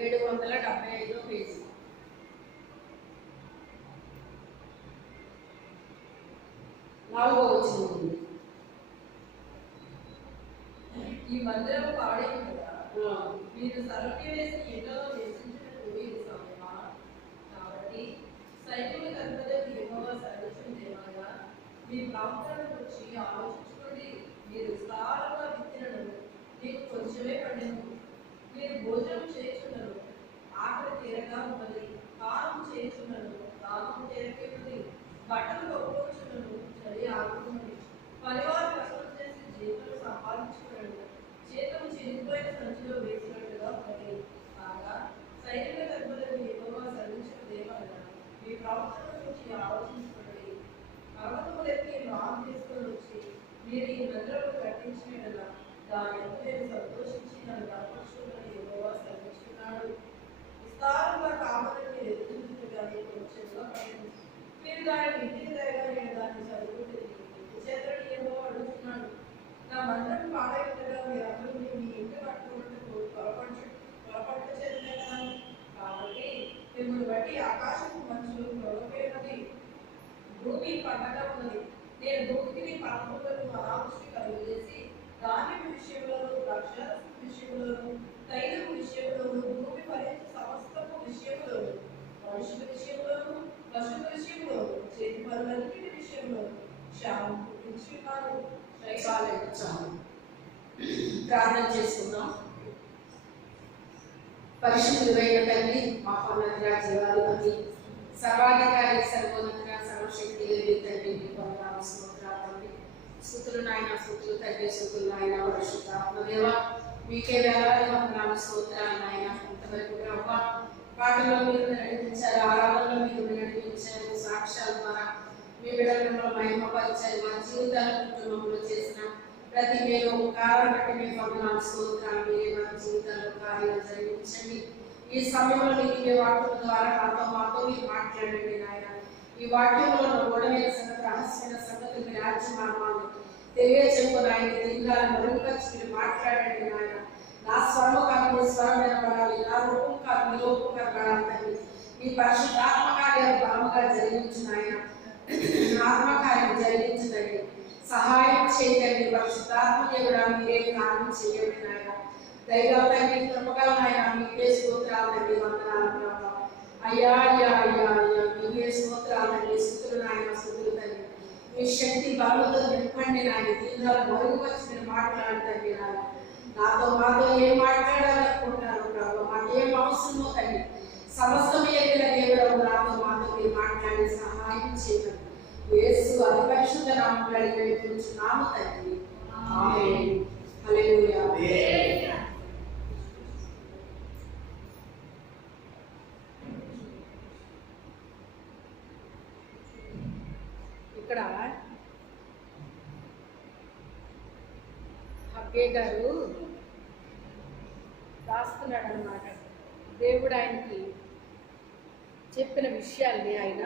775 page. నాలుగో వచ్చింది. ఈ మందిరం పాడైంది కదా, మీరు సరళి వేసి ఇళ్లలో నివసించినట్టు ఇది సమయమా? కాబట్టి సైకిల్ కర్తలకు ఎక్కువగా సర్వించేమనగా మీ ప్రాంతాలను గురించి ఆలోచించుకోండి. మీరు విస్తారంగా విత్తినను మీకు కొంచెమే పండిను. మీరు భోజనం చేయుచున్నను ఆకలి తీరగా ఉన్నది, కారం చేయుచున్నను దాహం తీరకే ఉన్నది, బట్టలు కొనుక్కొచ్చున్నను చలి ఆగుతున్నది. పనివారు కష్టం చేసి జీవితం సంపాదించుకున్నాడు, జీతం చిరిగిపోయిన సంచిలో వేసినట్టుగా ఉన్నది. కాగా సైనిక కర్మలకు ఎక్కువగా సర్వించినదేమనగా మీ ప్రవర్తన గురించి ఆలోచించుకోండి. పర్వతములెక్కి రామ్ తీసుకొని వచ్చి మీరు ఈ మందిరం కట్టించిన దాని నేను సంతోషించి నన్ను కనపరుచుకుని ఎక్కువగా సర్వించుకున్నాడు. విస్తారంగా కావాలని మీరు ఎదుగుతుండగా కొంచెంగా పడింది. మీరు దాని ఇంటికి తేగా నేను దాన్ని చదువుకుంటుంది చేతులను ఏమో అడుగుతున్నాడు. నా మందిరం పాడైనట్టుగా మీరందరూ మీ ఇంటి కట్టుకున్నట్టు పొరపట్టు చెందాను. కాబట్టి మిమ్మల్ని బట్టి ఆకాశపు మంచు తొలగిపోయినది, భూమి పండగ ఉన్నది. నేను భూమికి పర్వతాలను అనావృష్టి కలుగజేసి ధాన్యం విషయంలోను ద్రాక్షారసం విషయంలోను తైలం విషయంలోను భూమి భరించే సమస్తము విషయంలోను మనుషుల విషయంలోను పశువుల విషయంలోను చేతి పనులన్నిటి విషయంలోను క్షామం పుట్టించున్నాను. ప్రార్థన చేసుకుందాం. పరిశుద్ధుడైన తండ్రి, మా పన్నతుల జీవాధిపతి, సర్వాధికారి, సర్వోన్నతుల, సర్వశక్తి లేని తండ్రి, స్తోత్రాలు. స్తుతులు నాయన, స్తుతులు తండ్రి, స్తుతులు నాయన, పరిశుద్ధాత్మదేవ మీకే వేలాది వందనాలు, స్తోత్రాలు నాయన. ఇంతవరకు ప్రభా పాటలో మీరు నడిపించారు, ఆరాధనలో మీరు నడిపించారు, సాక్ష్యాల ద్వారా మీ బిడ్డలను మహిమపరిచారు. మా జీవితాల కుటుంబంలో చేసిన ప్రతి మీరు కారణం బట్టి మేము వందనాలు, స్తోత్రాలు. మీరే మా జీవితాల్లో కార్యాలు జరిగించండి. ఈ సమయంలో మీ వాక్యం ద్వారా మాతో మీరు మాట్లాడండి నాయన. ఈ వాక్యంలో గోడమైన సంగతి, రహస్యమైన సంగతి, మీ రాజ్యం మర్మాన్ని తెలియచెప్పు నాయన. దీనిని మరుగుపరిచి మీరు మాట్లాడండి నాయన. నా స్వరము కాదు మీ స్వరం వినపడాలి, నా రూపం కాదు మీ రూపం కనపడాలి. మీ పరిశుద్ధాత్మ కార్యాలు బలముగా జరిగించు నాయన. ఆత్మకార్యం జరిగించండి, సహాయం చేయండి. పరిశుద్ధాత్మ దేవుడా మీరే కార్యం చేయండి నాయన. దైవతండి కృపగల నాయన మీకే స్తోత్రాలండి, వందనాలు ప్రభా. అయ్యా అయ్యా అయ్యా అయ్యా మీకే స్తోత్రాలండి, స్తుతులు నాయన, స్తుతులు తండ్రి. మీ శక్తి బలముతో నింపండి నాయన. దీనిలో మరుగుపరిచి మీరు మాట్లాడుతండి నాయన. నాతో మాతో ఏం మాట్లాడాలనుకుంటున్నారు ప్రభు, మాకేం అవసరమో తండ్రి సమస్తమే ఎగిన దేవుడు నాతో మాతో మీరు మాట్లాడి సహాయం చేయండి. యేసు అతి పరిశుద్ధ నామములో అడిగి వేడుకుంటున్నాము తండ్రి, ఆమేన్. హల్లెలూయా. ఇక్కడ హగ్గే గారు రాస్తున్నాడు అన్నమాట. దేవుడు ఆయనకి చెప్పిన విషయాల్ని ఆయన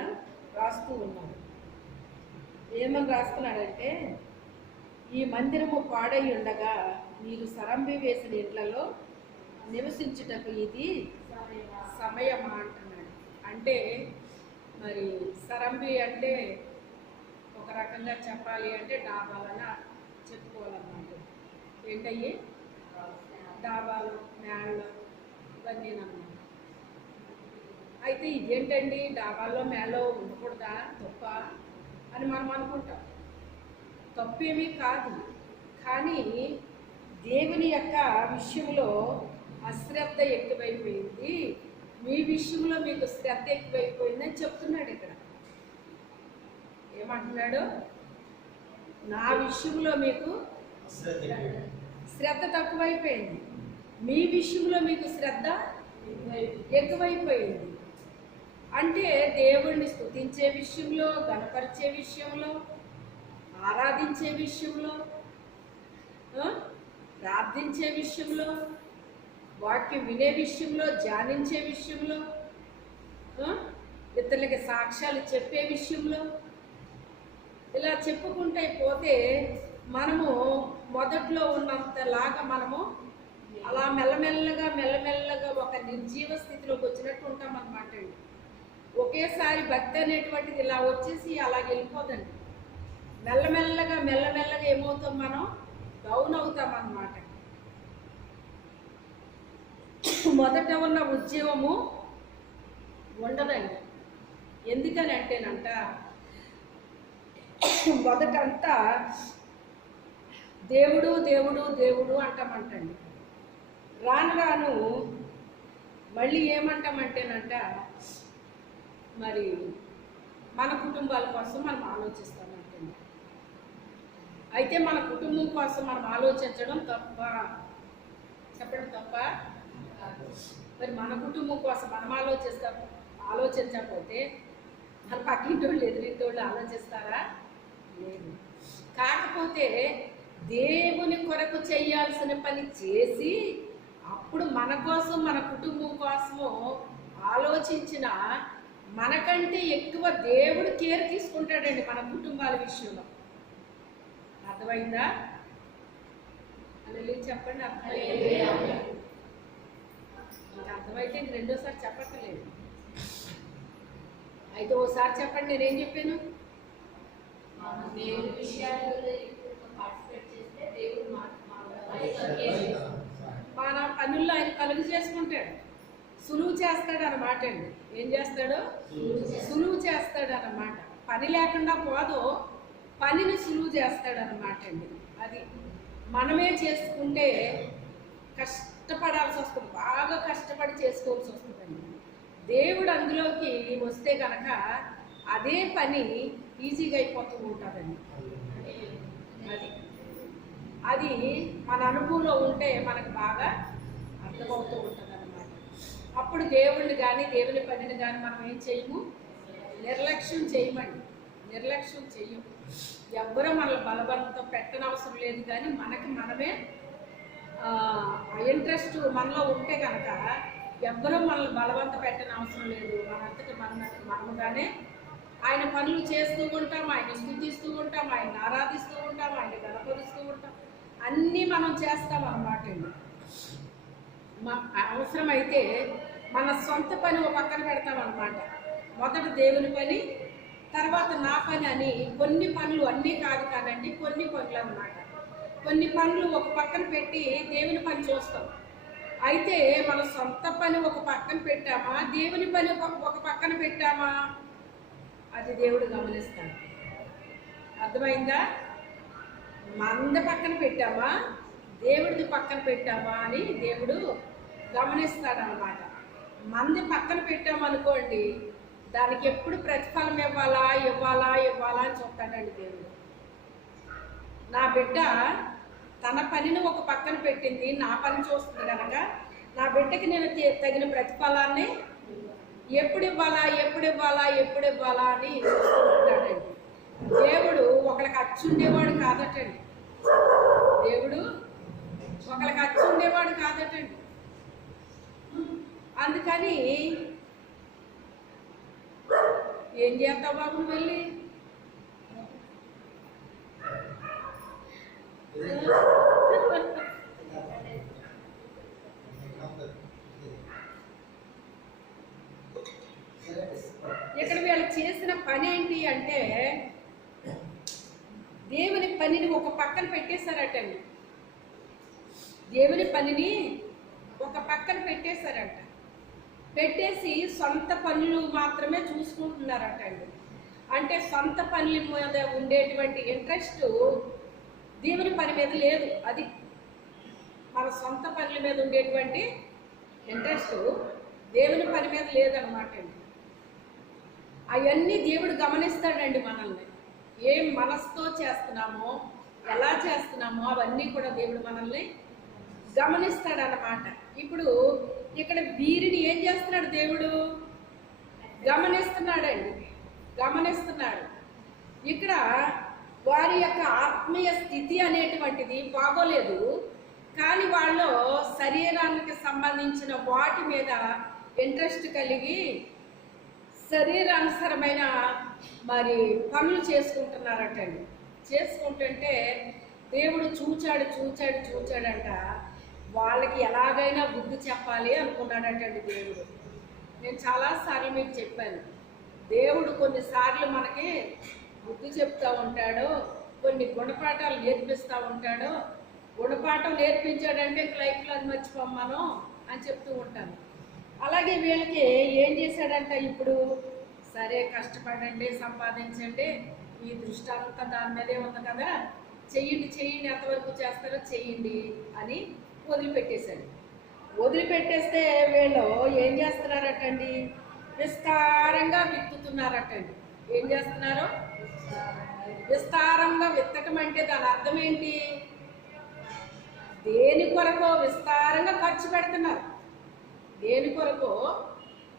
రాస్తూ ఉన్నాడు. ఏమని రాస్తున్నాడంటే, ఈ మందిరము పాడై ఉండగా మీరు సరంబి వేసిన ఇళ్లలో నివసించుటకు ఇది సమయమా అంటున్నాడు. అంటే మరి సరంబి అంటే ఒక రకంగా చెప్పాలి అంటే డాబాలన చెప్పుకోవాలన్నమాట. ఏంటయ్యి డాబాలు, మేళ్ళు ఇవన్నీ అన్నమాట. అయితే ఇదేంటండి డాబాల్లో మేళలో ఉండకూడదా, తప్ప అని మనం అనుకుంటాం. తప్పేమీ కాదు, కానీ దేవుని యొక్క విషయంలో అశ్రద్ధ ఎక్కువైపోయింది, మీ విషయంలో మీకు శ్రద్ధ ఎక్కువైపోయిందని చెప్తున్నాడు. ఇక్కడ ఏమంటున్నాడు? నా విషయంలో మీకు శ్రద్ధ తక్కువైపోయింది, మీ విషయంలో మీకు శ్రద్ధ ఎక్కువైపోయింది. అంటే దేవుణ్ణి స్తుతించే విషయంలో, గణపరిచే విషయంలో, ఆరాధించే విషయంలో, ప్రార్థించే విషయంలో, వాక్యం వినే విషయంలో, ధ్యానించే విషయంలో, ఇతరులకి సాక్ష్యాలు చెప్పే విషయంలో, ఇలా చెప్పుకుంటే పోతే మనము మొదట్లో ఉన్నంతలాగా మనము అలా మెల్లమెల్లగా ఒక నిర్జీవ స్థితిలోకి వచ్చినట్టు ఉంటాం అన్నమాట అండి. ఒకేసారి భక్తి అనేటువంటిది ఇలా వచ్చేసి అలా వెళ్ళిపోదండి. మెల్లమెల్లగా ఏమవుతాం, మనం డౌన్ అవుతాం అన్నమాట. మొదట ఉన్న ఉద్యమము ఉండదండి. ఎందుకని అంటేనంట, మొదటంతా దేవుడు దేవుడు దేవుడు అంటామంటండి. రాను రాను మళ్ళీ ఏమంటామంటేనంట, మరి మన కుటుంబాల కోసం మనం ఆలోచిస్తామంటండి. అయితే మన కుటుంబం కోసం మనం ఆలోచించడం తప్ప, చెప్పడం తప్ప. మరి మన కుటుంబం కోసం మనం ఆలోచించకపోతే మన పక్కింటోళ్ళు ఎదురింటోళ్ళు ఆలోచిస్తారా? లేదు. కాకపోతే దేవుని కొరకు చేయాల్సిన పని చేసి అప్పుడు మన కోసం, మన కుటుంబం కోసము ఆలోచించిన మనకంటే ఎక్కువ దేవుడు కేర్ తీసుకుంటాడండి మన కుటుంబాల విషయంలో. అర్థమైందా? అలా చెప్పండి. అర్థమైంది? అర్థమైతే రెండోసారి చెప్పట్లేదు. అయితే ఓసారి చెప్పండి, నేనేం చెప్పాను? దేవుడి విషయాల్లో పార్టిసిపేట్ చేస్తే దేవుడు మన పనుల్లో ఆయన కలుగు చేసుకుంటాడు, సులువు చేస్తాడు అన్నమాట అండి. ఏం చేస్తాడు? సులువు చేస్తాడు అన్నమాట. పని లేకుండా పోదో పనిని సులువు చేస్తాడు అన్నమాట అండి. అది మనమే చేసుకుంటే కష్టపడాల్సి వస్తుంది, బాగా కష్టపడి చేసుకోవాల్సి వస్తుందండి. దేవుడు అందులోకి వస్తే కనుక అదే పని ఈజీగా అయిపోతూ ఉంటుందండి. అది మన అనుభవంలో ఉంటే మనకు బాగా అర్థమవుతూ ఉంటుంది అన్నమాట. అప్పుడు దేవుడిని కానీ దేవుని పనిని కానీ మనం ఏం చేయము, నిర్లక్ష్యం చేయమండి. నిర్లక్ష్యం చెయ్యం. ఎవ్వరూ మనల్ని బలవంతం పెట్టనవసరం లేదు. కానీ మనమే ఇంట్రెస్ట్ మనలో ఉంటే కనుక ఎవ్వరూ మనల్ని బలవంత పెట్టని అవసరం లేదు. మనంతటి మనముగానే ఆయన పనులు చేస్తూ ఉంటాం, ఆయన స్తుతిస్తూ ఉంటాం, ఆయన ఆరాధిస్తూ ఉంటాం, ఆయన గణపరుస్తూ ఉంటాం. అన్నీ మనం చేస్తాం అన్నమాట అండి. అవసరమైతే మన సొంత పని ఒక పక్కన పెడతాం అన్నమాట. మొదట దేవుని పని, తర్వాత నా పని అని కొన్ని పనులు, అన్నీ కాదు కాదండి, కొన్ని పనులు అన్నమాట. కొన్ని పనులు ఒక పక్కన పెట్టి దేవుని పని చూస్తాం. అయితే మన సొంత పని ఒక పక్కన పెట్టామా, దేవుని పని ఒక పక్కన పెట్టామా, అది దేవుడు గమనిస్తాడు. అర్థమైందా? మంద పక్కన పెట్టామా, దేవుడిది పక్కన పెట్టామా అని దేవుడు గమనిస్తాడు అన్నమాట. మంది పక్కన పెట్టామనుకోండి, దానికి ఎప్పుడు ప్రతిఫలం ఇవ్వాలా అని చూస్తాడండి దేవుడు. నా బిడ్డ తన పనిని ఒక పక్కన పెట్టింది, నా పని చూస్తుంది కనుక నా బిడ్డకి నేను తగిన ప్రతిఫలాన్ని ఎప్పుడు ఇవ్వాలా అని చూస్తుంటాడండి. దేవుడు ఒకళ్ళకి అచ్చుండేవాడు కాదటండి. దేవుడు ఒకళ్ళకి అచ్చుండేవాడు కాదటండి. అందుకని ఏం చేస్తావు బాబు వెళ్ళి? ఇక్కడ వీళ్ళు చేసిన పని ఏంటి అంటే, దేవుని పనిని ఒక పక్కన పెట్టేశారటండి. దేవుని పనిని ఒక పక్కన పెట్టేశారట. పెట్టేసి సొంత పనులు మాత్రమే చూసుకుంటున్నారటండి. అంటే సొంత పనుల మీద ఉండేటువంటి ఇంట్రెస్ట్ దేవుని పని మీద లేదు. అది మన సొంత పనుల మీద ఉండేటువంటి ఇంట్రెస్ట్ దేవుని పని మీద లేదనమాట అండి. అవన్నీ దేవుడు గమనిస్తాడండి. మనల్ని ఏం మనసుతో చేస్తున్నామో, ఎలా చేస్తున్నామో అవన్నీ కూడా దేవుడు మనల్ని గమనిస్తాడనమాట. ఇప్పుడు ఇక్కడ వీరిని ఏం చేస్తున్నాడు దేవుడు? గమనిస్తున్నాడు. ఇక్కడ వారి యొక్క ఆత్మీయ స్థితి అనేటువంటిది బాగోలేదు. కానీ వాళ్ళు శరీరానికి సంబంధించిన వాటి మీద ఇంట్రెస్ట్ కలిగి శరీరానుసరమైన మరి పనులు చేసుకుంటున్నారటండి. చేసుకుంటుంటే దేవుడు చూచాడంట. వాళ్ళకి ఎలాగైనా బుద్ధి చెప్పాలి అనుకున్నాడటండి దేవుడు. నేను చాలాసార్లు మీకు చెప్పాను, దేవుడు కొన్నిసార్లు మనకి బుద్ధి చెప్తూ ఉంటాడు, కొన్ని గుణపాఠాలు నేర్పిస్తూ ఉంటాడు. గుణపాఠం నేర్పించాడంటే లైఫ్లో అది మర్చిపోమ్మను అని చెప్తూ ఉంటాను. అలాగే వీళ్ళకి ఏం చేశాడంట, ఇప్పుడు సరే కష్టపడండి, సంపాదించండి, ఈ దృష్టి అంతా దాని మీదే ఉంది కదా, చెయ్యండి చెయ్యండి, ఎంతవరకు చేస్తారో చెయ్యండి అని వదిలిపెట్టేశాడు. వదిలిపెట్టేస్తే వీళ్ళు ఏం చేస్తున్నారటండి, విస్తారంగా విత్తుతున్నారటండి. ఏం చేస్తున్నారు? విస్తారంగా విత్తకం అంటే దాని అర్థం ఏంటి? దేని కొరకు విస్తారంగా ఖర్చు పెడుతున్నారు, దేని కొరకు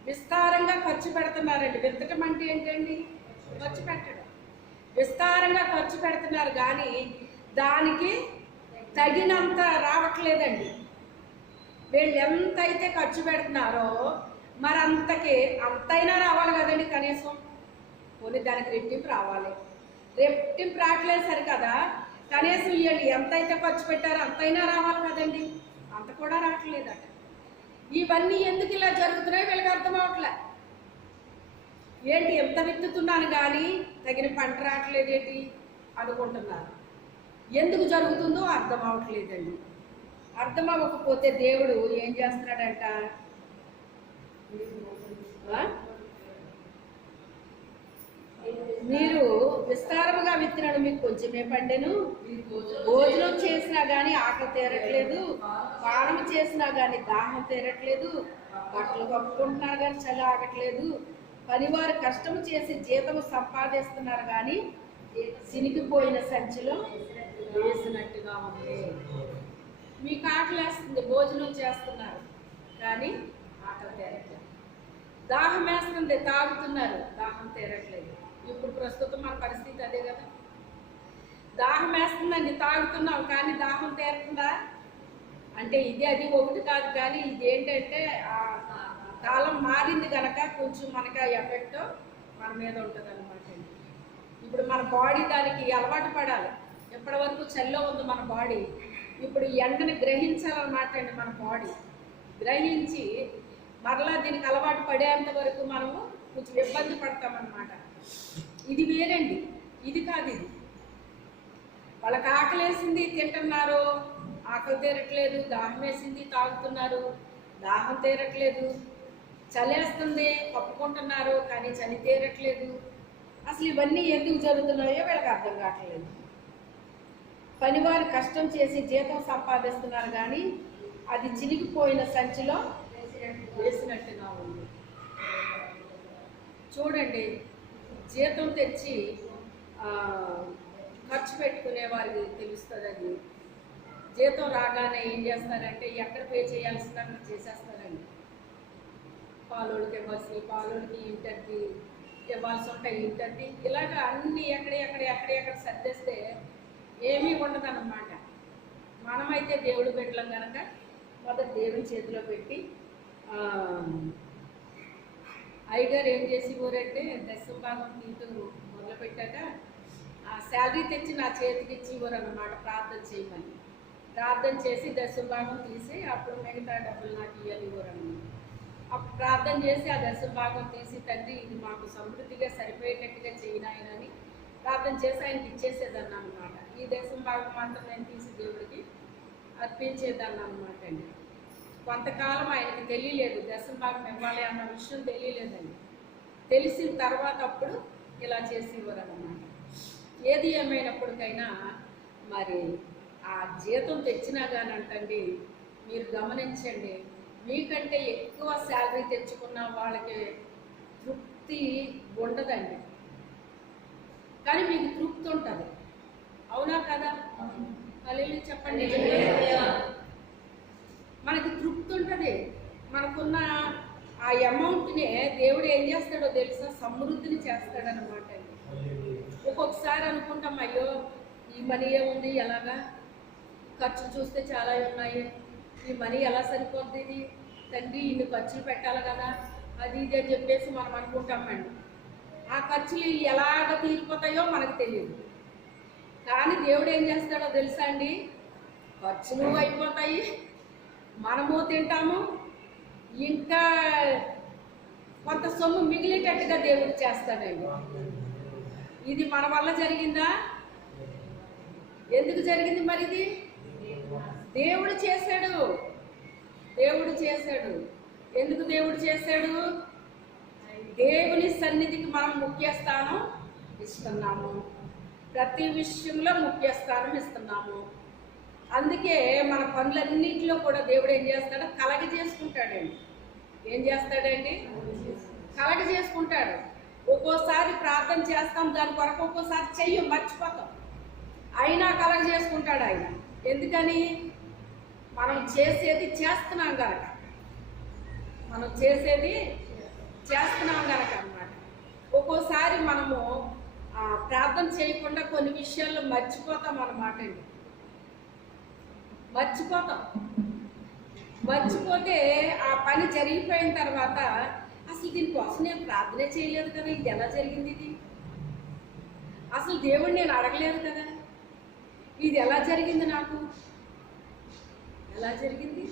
విస్తారంగా ఖర్చు పెడుతున్నారండి. విత్తకం అంటే ఏంటండి? ఖర్చు పెట్టడం. విస్తారంగా ఖర్చు పెడుతున్నారు కానీ దానికి తగినంత రావట్లేదండి. వీళ్ళు ఎంతైతే ఖర్చు పెడుతున్నారో మరి అంతైనా రావాలి కదండి కనీసం. పోనీ దానికి రెట్టింపు రావాలి. రెట్టింపు రావట్లేదు సరి కదా, కనీసం వీళ్ళు ఎంతైతే ఖర్చు పెట్టారో అంతైనా రావాలి కదండి, అంత కూడా రావట్లేదట. ఇవన్నీ ఎందుకు ఇలా జరుగుతున్నాయో వీళ్ళకి అర్థం అవట్లే. ఏంటి ఎంత విత్తుతున్నాను కానీ తగిన పంట రావట్లేదేంటి అనుకుంటున్నారు. ఎందుకు జరుగుతుందో అర్థం అవట్లేదండి. అర్థం అవ్వకపోతే దేవుడు ఏం చేస్తున్నాడంట, మీరు విస్తారముగా విత్తనాడు, మీకు కొంచెమే పండెను, భోజనం చేసినా కానీ ఆకలి తీరట్లేదు, పానం చేసినా కానీ దాహం తీరట్లేదు, బట్టలు కప్పుకుంటున్నారు కానీ చలి ఆగట్లేదు, పనివారు కష్టం చేసి జీతము సంపాదిస్తున్నారు కానీ సినిగిపోయిన సంచిలో వేసినట్టుగా ఉంది. మీకు ఆకలి వేస్తుంది, భోజనం చేస్తున్నారు కానీ ఆకలి తీరట్లేదు, దాహం వేస్తుంది, తాగుతున్నారు, దాహం తీరట్లేదు. ఇప్పుడు ప్రస్తుతం మన పరిస్థితి అదే కదా. దాహం వేస్తుందండి, తాగుతున్నాం కానీ దాహం తీరుతుందా అంటే ఇది అది ఒకటి కాదు. కానీ ఇది ఏంటంటే కాలం మారింది కనుక కొంచెం మనకి ఎఫెక్ట్ మన మీద ఉంటుంది అనమాట. ఇప్పుడు మన బాడీ దానికి అలవాటు పడాలి. ఎప్పటి వరకు చల్లో ఉంది మన బాడీ, ఇప్పుడు ఎండని గ్రహించాలన్నమాట అండి. మన బాడీ గ్రహించి మరలా దీనికి అలవాటు పడేంత వరకు మనము కొంచెం ఇబ్బంది పడతామన్నమాట. ఇది వేరండి, ఇది కాదు. ఇది వాళ్ళకి ఆకలి వేసింది తింటున్నారు, ఆకలి తీరట్లేదు, దాహం వేసింది తాగుతున్నారు, దాహం తీరట్లేదు, చలేస్తుంది కప్పుకుంటున్నారు కానీ చలి తీరట్లేదు. అసలు ఇవన్నీ ఎందుకు జరుగుతున్నాయో వీళ్ళకి అర్థం కావట్లేదు. పనివారు కష్టం చేసి జీతం సంపాదిస్తున్నారు కానీ అది చినిగిపోయిన సంచిలో వేసినట్టుగా ఉంది. చూడండి, జీతం తెచ్చి ఖర్చు పెట్టుకునే వారికి తెలుస్తుంది. అది జీతం రాగానే ఏం చేస్తారంటే ఎక్కడ పే చేయాల్సిన అక్కడ చేసేస్తారండి. పాలోడికి ఇవ్వాల్సి, పాలోడికి ఇంటర్కి ఇవ్వాల్సి ఉంటాయి, ఇంటర్కి, ఇలాగ అన్నీ ఎక్కడెక్కడ సర్దేస్తే ఏమీ ఉండదన్నమాట. మనమైతే దేవుడు పెట్టలేం కనుక మొదట దేవుని చేతిలో పెట్టి అయ్యగారు ఏం చేసి ఊరంటే దశమ భాగం తీతూ మొదలుపెట్టాక ఆ శాలరీ తెచ్చి నా చేతికి ఇచ్చి ఊరు అన్నమాట, ప్రార్థన చేయమని. ప్రార్థన చేసి దశమ భాగం తీసి అప్పుడు మిగతా డబ్బులు నాకు ఇవ్వాలి ఊరు అన్నమాట. అప్పుడు ప్రార్థన చేసి ఆ దశమ భాగం తీసి, తండ్రి ఇది మాకు సమృద్ధిగా సరిపోయేటట్టుగా చేయనాయనని ప్రార్థన చేసి ఆయనకి ఇచ్చేసేదాన్ని అన్నమాట. ఈ దశమ భాగం మాత్రం నేను తీసి దేవుడికి అర్పించేదాన్ని అన్నమాట అండి. కొంతకాలం ఆయనకి తెలియలేదు దశమ భాగం ఇవ్వాలి అన్న విషయం తెలియలేదండి. తెలిసిన తర్వాత అప్పుడు ఇలా చేసేవారు అన్నమాట. ఏది ఏమైనప్పటికైనా మరి ఆ జీతం తెచ్చినా కానీ అంటండి, మీరు గమనించండి, మీకంటే ఎక్కువ శాలరీ తెచ్చుకున్న వాళ్ళకి తృప్తి ఉండదండి, కానీ మీకు తృప్తి ఉంటుంది. అవునా కదా? హల్లెలూయా చెప్పండి. మనకి తృప్తి ఉంటుంది. మనకున్న ఆ అమౌంట్నే దేవుడు ఏం చేస్తాడో తెలుసా, సమృద్ధిని చేస్తాడనమాట. ఒక్కొక్కసారి అనుకుంటాం, అయ్యో ఈ మనీ ఏముంది, ఎలాగా ఖర్చు చూస్తే చాలా ఉన్నాయి, ఈ మనీ ఎలా సరిపోద్ది, ఇది తండ్రి ఇన్ని ఖర్చులు పెట్టాలి కదా, అది ఇది అని చెప్పేసి మనం అనుకుంటామండి. ఆ ఖర్చులు ఎలాగ తీరిపోతాయో మనకు తెలియదు. కానీ దేవుడు ఏం చేస్తాడో తెలుసా అండి, ఖర్చులు అయిపోతాయి, మనము తింటాము, ఇంకా కొంత సొమ్ము మిగిలేటట్టుగా దేవుడు చేస్తాడండి. ఇది మన వల్ల జరిగిందా? ఎందుకు జరిగింది మరి? ఇది దేవుడు చేశాడు. దేవుడు చేశాడు. ఎందుకు దేవుడు చేశాడు? దేవుని సన్నిధికి మనం ముఖ్య స్థానం ఇస్తున్నాము, ప్రతి విషయంలో ముఖ్య స్థానం ఇస్తున్నాము. అందుకే మన పనులన్నింటిలో కూడా దేవుడు ఏం చేస్తాడు? కలగ చేసుకుంటాడండి. ఏం చేస్తాడండి? కలగ చేసుకుంటాడు. ఒక్కోసారి ప్రార్థన చేస్తాం దాని కొరకు, ఒక్కోసారి చెయ్యం మర్చిపోతాం, అయినా కలగ చేసుకుంటాడు ఆయన. ఎందుకని? మనం చేసేది చేస్తున్నాం కనుక, మనం చేసేది చేస్తున్నాం కనుక అన్నమాట. ఒక్కోసారి మనము ప్రార్థన చేయకుండా కొన్ని విషయాల్లో మర్చిపోతాం అన్నమాట అండి. మర్చిపోతే ఆ పని జరిగిపోయిన తర్వాత అసలు దీనికోసం నేను ప్రార్థనే చేయలేదు కదా, ఇది ఎలా జరిగింది, ఇది అసలు దేవుడు నేను అడగలేదు కదా, ఇది ఎలా జరిగింది, నాకు ఎలా జరిగింది?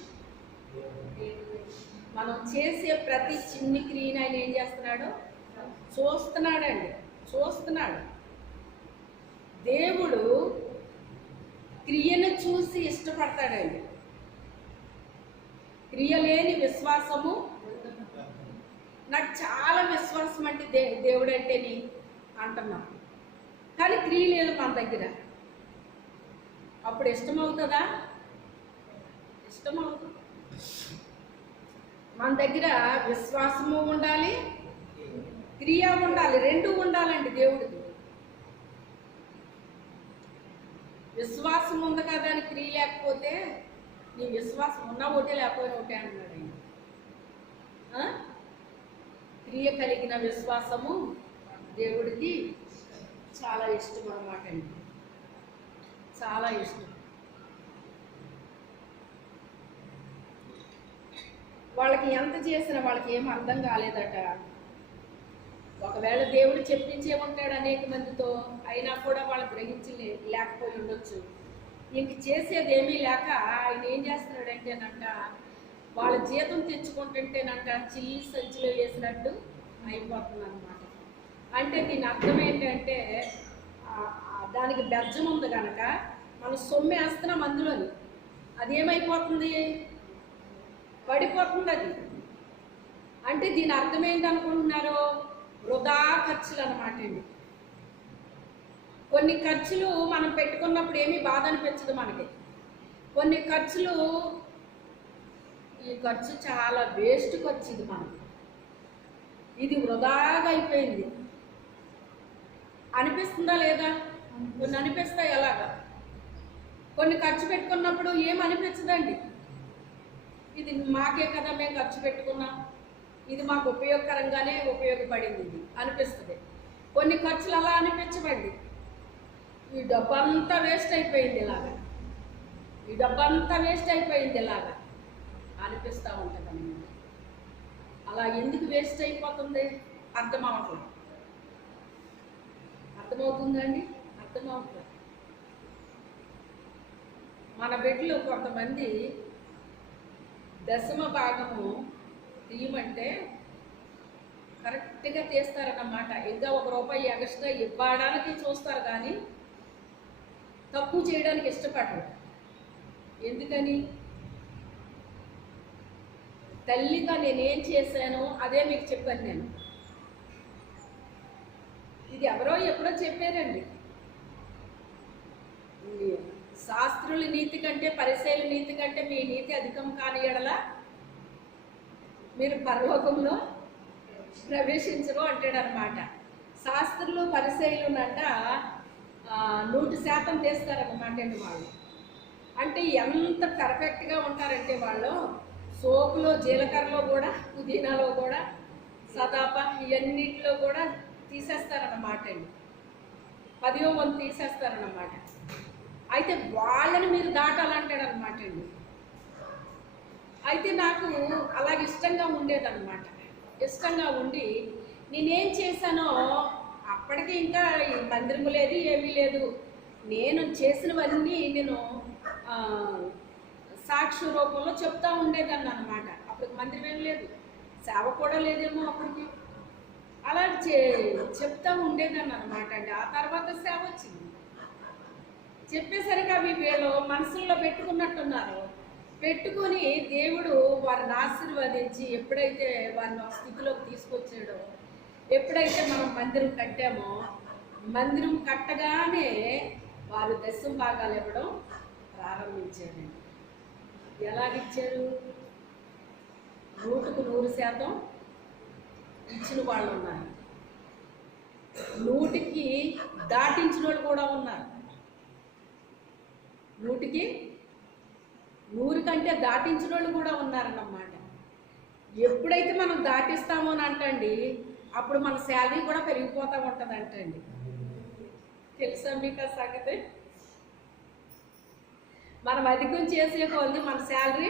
మనం చేసే ప్రతి చిన్ని క్రియను ఆయన ఏం చేస్తున్నాడు? చూస్తున్నాడండి, చూస్తున్నాడు. దేవుడు క్రియను చూసి ఇష్టపడతాడండి. క్రియ లేని విశ్వాసము, నాకు చాలా విశ్వాసం అంటే దేవుడు అంటేని అంటున్నాం, కానీ క్రియ లేదు మన దగ్గర. అప్పుడు ఇష్టమవుతుందా? ఇష్టమవుతుంది. మన దగ్గర విశ్వాసము ఉండాలి, క్రియ ఉండాలి, రెండు ఉండాలండి దేవుడికి. విశ్వాసం ఉంది కదా అని క్రియ లేకపోతే, నీ విశ్వాసం ఉన్నా ఒకటే లేకపోయినా ఒకటే అన్నాడు ఆయన. క్రియ కలిగిన విశ్వాసము దేవుడికి చాలా ఇష్టం అన్నమాట అండి, చాలా ఇష్టం. వాళ్ళకి ఎంత చేసినా వాళ్ళకి ఏం అర్థం కాలేదట. ఒకవేళ దేవుడు చెప్పించే ఉంటాడు అనేక మందితో, అయినా కూడా వాళ్ళు లేకపోయి ఉండొచ్చు. ఇంక చేసేది ఏమీ లేక ఆయన ఏం చేస్తున్నాడంటేనంట, వాళ్ళ జీతం తెచ్చుకుంటుంటేనంట చిల్లి సంచిలో వేసినట్టు అయిపోతుంది అన్నమాట. అంటే దీని అర్థం ఏంటంటే, దానికి బెజ్జం ఉంది కనుక మనం సొమ్ము వేస్తున్నాం అందులోని, అదేమైపోతుంది? పడిపోతుంది అది. అంటే దీని అర్థం ఏంటనుకుంటున్నారు? వృధా ఖర్చులు అన్నమాట అండి. కొన్ని ఖర్చులు మనం పెట్టుకున్నప్పుడు ఏమీ బాధ అనిపించదు మనకి. కొన్ని ఖర్చులు, ఈ ఖర్చు చాలా వేస్ట్ ఖర్చు, ఇది మనకి, ఇది వృధాగా అయిపోయింది అనిపిస్తుందా లేదా? కొన్ని అనిపిస్తాయి. ఎలాగా? కొన్ని ఖర్చు పెట్టుకున్నప్పుడు ఏమనిపించదండి, ఇది మాకే కదా మేము ఖర్చు పెట్టుకున్నాం, ఇది మాకు ఉపయోగకరంగానే ఉపయోగపడింది ఇది అనిపిస్తుంది. కొన్ని ఖర్చులు అలా అనిపించవండి, ఈ డబ్బంతా వేస్ట్ అయిపోయింది ఇలాగా, ఈ డబ్బంతా వేస్ట్ అయిపోయింది ఇలాగా అనిపిస్తూ ఉంటుంది అన్నమాట. అలా ఎందుకు వేస్ట్ అయిపోతుంది? అర్థమవుతుంది. అర్థమవుతుందండి? అర్థమవుతుంది. మన బిడ్డలు కొంతమంది దశమ భాగము తీయమంటే కరెక్ట్గా తీస్తారన్నమాట. ఇంకా ₹1 ఎక్స్ట్రా ఇవ్వడానికి చూస్తారు కానీ తక్కువ చేయడానికి ఇష్టపడరు. ఎందుకని? తల్లిగా నేనేం చేశానో అదే మీకు చెప్పాను నేను. ఇది ఎవరో ఎప్పుడో చెప్పారండి. శాస్త్రుల నీతి కంటే పరిసయ్యుల నీతి కంటే మీ నీతి అధికం కాని యెడల మీరు పరలోకంలో ప్రవేశించరు అంటాడు అనమాట. శాస్త్రులు పరిసయ్యులునంట 100% తీస్తారన్నమాట అండి వాళ్ళు. అంటే ఎంత పర్ఫెక్ట్గా ఉంటారంటే వాళ్ళు సోపులో, జీలకర్రలో కూడా, పుదీనాలో కూడా, సదాప ఇవన్నిటిలో కూడా తీసేస్తారన్నమాట అండి. 10వ వంతు తీసేస్తారన్నమాట. అయితే వాళ్ళని మీరు దాటాలంటాడు అనమాట అండి. అయితే నాకు అలాగ ఇష్టంగా ఉండేదన్నమాట. ఇష్టంగా ఉండి నేనేం చేశానో, అప్పటికి ఇంకా మందిరము లేదు, ఏమీ లేదు. నేను చేసినవన్నీ నేను సాక్షి రూపంలో చెప్తా ఉండేదాన్ని అనమాట. అప్పుడు మందిరం ఏం లేదు, సేవ కూడా లేదేమో అప్పటికి. అలా చెప్తా ఉండేదాన్ని అనమాట అండి. ఆ తర్వాత సేవ వచ్చింది. చెప్పేసరికి అవి వీళ్ళు మనసుల్లో పెట్టుకున్నట్టున్నారు. పెట్టుకొని దేవుడు వారిని ఆశీర్వదించి ఎప్పుడైతే వారిని ఒక స్థితిలోకి తీసుకొచ్చాడో, ఎప్పుడైతే మనం మందిరం కట్టామో, మందిరం కట్టగానే వారు దశమ భాగాలు ఇవ్వడం ప్రారంభించారండి. ఎలాగిచ్చారు? 100% ఇచ్చిన వాళ్ళు ఉన్నారు, 100కి దాటించిన వాళ్ళు కూడా ఉన్నారు. 100కి 100 కంటే దాటించిన వాళ్ళు కూడా ఉన్నారన్నమాట. ఎప్పుడైతే మనం దాటిస్తామో అని అంటండి, అప్పుడు మన శాలరీ కూడా పెరిగిపోతూ ఉంటుంది అంటండి. తెలుసా మీకు ఆ సంగతి? మనం అధికం చేసే కొద్ది మన శాలరీ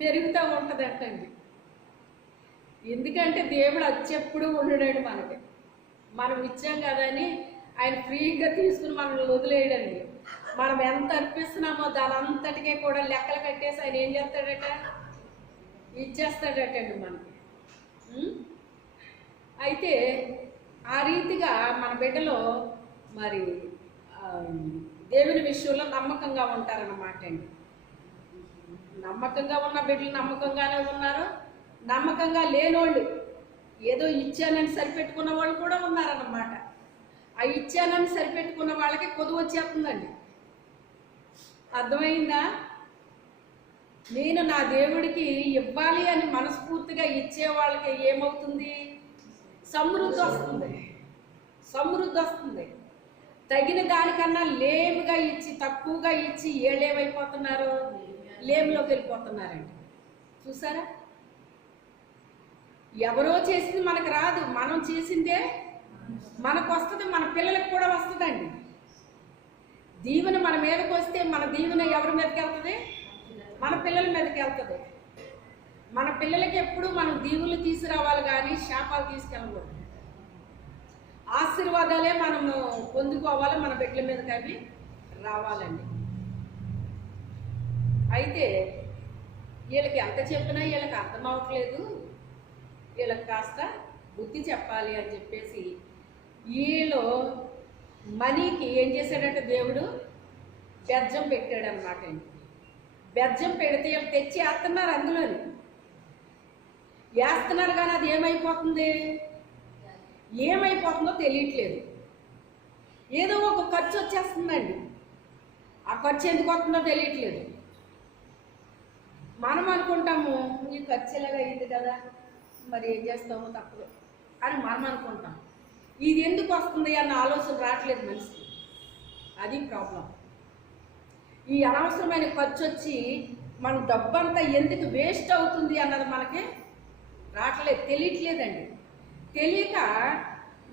పెరుగుతూ ఉంటుంది అంటండి. ఎందుకంటే దేవుడు అచ్చెప్పుడు ఉండడాడు మనకి. మనం ఇచ్చాం కదని ఆయన ఫ్రీగా తీసుకుని మనల్ని వదిలేయడండి. మనం ఎంత అర్పిస్తున్నామో దాని అంతటికే కూడా లెక్కలు కట్టేసి ఆయన ఏం చేస్తాడట? ఇచ్చేస్తాడటండి మనకి. అయితే ఆ రీతిగా మన బిడ్డలో మరి దేవుని విషయంలో నమ్మకంగా ఉంటారన్నమాట అండి. నమ్మకంగా ఉన్న బిడ్డలు నమ్మకంగానే ఉన్నారు, నమ్మకంగా లేనోళ్ళు ఏదో ఇచ్చానని సరిపెట్టుకున్న వాళ్ళు కూడా ఉన్నారన్నమాట. ఆ ఇచ్చానని సరిపెట్టుకున్న వాళ్ళకి కొదువు వచ్చేస్తుందండి. అర్థమైందా? నేను నా దేవుడికి ఇవ్వాలి అని మనస్ఫూర్తిగా ఇచ్చే వాళ్ళకి ఏమవుతుంది? సమృద్ధి వస్తుంది, సమృద్ధి వస్తుంది. తగిన దానికన్నా లేముగా ఇచ్చి, తక్కువగా ఇచ్చి ఏమైపోతున్నారు? లేములోకి వెళ్ళిపోతున్నారండి. చూసారా? ఎవరో చేసింది మనకు రాదు, మనం చేసిందే మనకు వస్తుంది, మన పిల్లలకు కూడా వస్తుందండి. దీవెన మన మీదకి వస్తే మన దీవెన ఎవరి మీదకి వెళ్తుంది? మన పిల్లల మీదకి వెళ్తుంది. మన పిల్లలకి ఎప్పుడు మనం దీవులు తీసుకురావాలి కానీ శాపాలు తీసుకెళ్ళకూడదు. ఆశీర్వాదాలే మనము పొందుకోవాలి, మన బిడ్డల మీదకి అవి రావాలండి. అయితే వీళ్ళకి ఎంత చెప్పినా వీళ్ళకి అర్థం అవ్వట్లేదు, వీళ్ళకి కాస్త బుద్ధి చెప్పాలి అని చెప్పేసి వీళ్ళు మనీకి ఏం చేశాడంటే దేవుడు బెజ్జం పెట్టాడనమాట అండి. బెజ్జం పెడితే వీళ్ళు తెచ్చి వేస్తున్నారు, అందులోని వేస్తున్నారు కానీ అది ఏమైపోతుందో తెలియట్లేదు. ఏదో ఒక ఖర్చు వచ్చేస్తుందండి, ఆ ఖర్చు ఎందుకు వస్తుందో తెలియట్లేదు. మనం అనుకుంటాము ఈ ఖర్చు ఇలాగా అయింది కదా, మరి ఏం చేస్తామో తప్పదు అని మనం అనుకుంటాం. ఇది ఎందుకు వస్తుంది అన్న ఆలోచన రావట్లేదు మనిషికి. అది ప్రాబ్లం. ఈ అనవసరమైన ఖర్చు వచ్చి మన డబ్బంతా ఎందుకు వేస్ట్ అవుతుంది అన్నది మనకి రావట్లేదు, తెలియట్లేదండి. తెలియక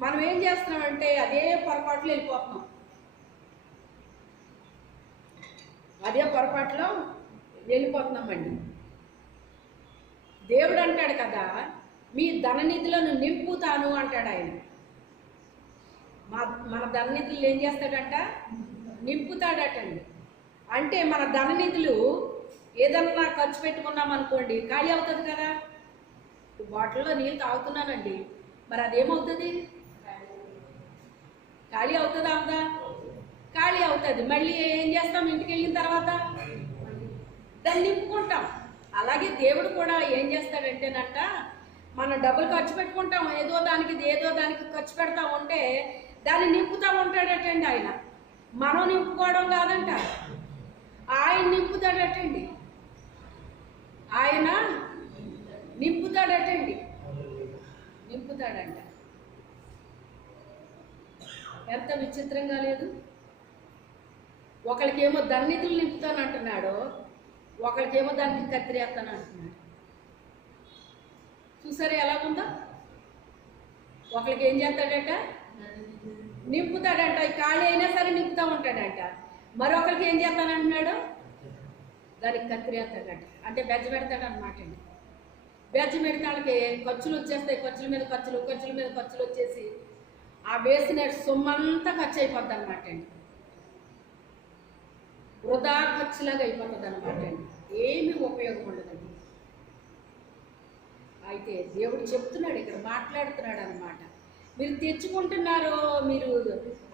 మనం ఏం చేస్తున్నామంటే అదే పొరపాట్లు వెళ్ళిపోతున్నాం, అదే పొరపాటులో వెళ్ళిపోతున్నామండి. దేవుడు అంటాడు కదా, మీ ధననిధులను నింపుతాను అంటాడు ఆయన. మన ధననిధులు ఏం చేస్తాడంట? నింపుతాడటండి. అంటే మన ధననిధులు ఏదన్నా ఖర్చు పెట్టుకున్నాం అనుకోండి, ఖాళీ అవుతుంది కదా. బాటిల్లో నీళ్ళు తాగుతున్నానండి, మరి అదేమవుతుంది? ఖాళీ అవుతుందా? అవుదా? ఖాళీ అవుతుంది. మళ్ళీ ఏం చేస్తాం? ఇంటికి వెళ్ళిన తర్వాత దాన్ని నింపుకుంటాం. అలాగే దేవుడు కూడా ఏం చేస్తాడంటేనంట, మనం డబ్బులు ఖర్చు పెట్టుకుంటాం, ఏదో దానికి ఖర్చు పెడతా ఉంటే దాన్ని నింపుతూ ఉంటాడటండి ఆయన. మనం నింపుకోవడం కాదంట, ఆయన నింపుతాడటండి. ఆయన నింపుతాడటండి, నింపుతాడంట. ఎంత విచిత్రంగా లేదు? ఒకరికేమో ధననిధులు నింపుతాను అంటున్నాడు, ఒకరికేమో దానికి కత్తిరేస్తాను అంటున్నాడు. చూసారా ఎలాగుందో? ఒకరికి ఏం చేస్తాడట? నింపుతాడంట, ఖాళీ అయినా సరే నింపుతూ ఉంటాడంట. మరొకరికి ఏం చేస్తానంటున్నాడు? దానికి కత్తిరేస్తాడట, అంటే బెజ్జ పెడతాడు అనమాట అండి. బెజ్జ పెడితే వాళ్ళకి ఖర్చులు వచ్చేస్తాయి, ఖర్చుల మీద ఖర్చులు వచ్చేసి ఆ వేసిన సొమ్మంతా ఖర్చు అయిపోద్ది అనమాట అండి. వృధా ఖర్చులాగా అయిపోతుంది అనమాట అండి. ఏమీ ఉపయోగం ఉండదండి. అయితే దేవుడు చెప్తున్నాడు, ఇక్కడ మాట్లాడుతున్నాడు అనమాట. మీరు తెచ్చుకుంటున్నారో, మీరు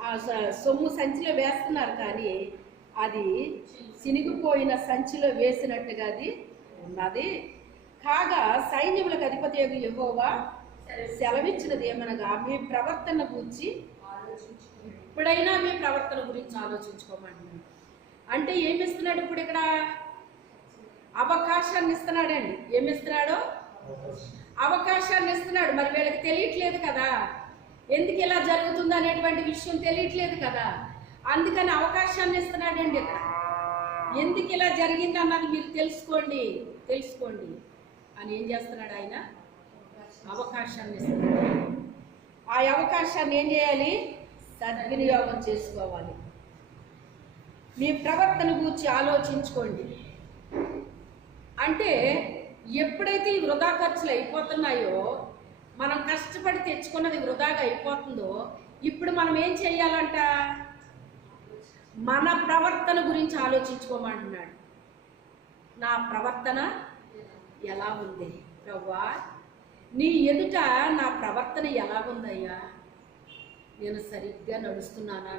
ఆ సొమ్ము సంచిలో వేస్తున్నారు, కానీ అది చినిగిపోయిన సంచిలో వేసినట్టుగా అది ఉన్నది. కాగా సైన్యములకు అధిపతి యెహోవా సెలవిచ్చినది ఏమనగా, మీ ప్రవర్తన గురించి ఎప్పుడైనా మీ ప్రవర్తన గురించి ఆలోచించుకోమంటున్నాడు. అంటే ఏమిస్తున్నాడు ఇప్పుడు ఇక్కడ? అవకాశాన్ని ఇస్తున్నాడండి. ఏమిస్తున్నాడు? అవకాశాన్ని ఇస్తున్నాడు. మరి వీళ్ళకి తెలియట్లేదు కదా, ఎందుకు ఇలా జరుగుతుంది అనేటువంటి విషయం తెలియట్లేదు కదా, అందుకని అవకాశాన్ని ఇస్తున్నాడండి ఇక్కడ. ఎందుకు ఇలా జరిగింది అన్నది మీరు తెలుసుకోండి అని ఏం చేస్తున్నాడు ఆయన? అవకాశాన్ని ఇస్తున్నాడు. ఆ అవకాశాన్ని ఏం చేయాలి? సద్వినియోగం చేసుకోవాలి. మీ ప్రవర్తన గురించి ఆలోచించుకోండి. అంటే ఎప్పుడైతే ఈ వృధా ఖర్చులు అయిపోతున్నాయో, మనం కష్టపడి తెచ్చుకున్నది వృధాగా అయిపోతుందో, ఇప్పుడు మనం ఏం చెయ్యాలంట? మన ప్రవర్తన గురించి ఆలోచించుకోమంటున్నాడు. నా ప్రవర్తన ఎలా ఉంది ప్రభువా? నీ ఎదుట నా ప్రవర్తన ఎలా ఉందయ్యా? నేను సరిగ్గా నడుస్తున్నానా?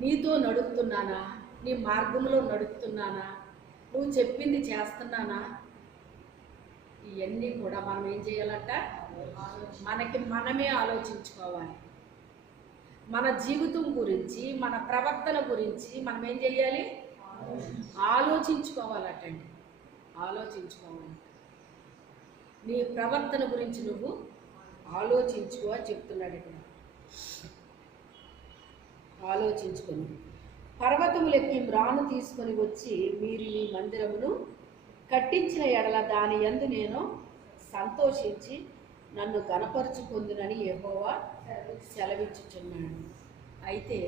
నీతో నడుస్తున్నానా? నీ మార్గంలో నడుస్తున్నానా? నువ్వు చెప్పింది చేస్తున్నానా? ఇవన్నీ కూడా మనం ఏం చేయాలంట? మనమే ఆలోచించుకోవాలి. మన జీవితం గురించి, మన ప్రవర్తన గురించి మనం ఏం చేయాలి? ఆలోచించుకోవాలటండి. ఆలోచించుకోవాలి. నీ ప్రవర్తన గురించి నువ్వు ఆలోచించుకో అని చెప్తున్నాడు ఇక్కడ. ఆలోచించుకొని పర్వతములెక్కి మ్రాను తీసుకొని వచ్చి మీరు ఈ మందిరమును కట్టించిన ఎడల దాని యందు నేను సంతోషించి నన్ను గణపరుచుకుందునని యెహోవా సెలవిచ్చుచున్నాడు. అయితే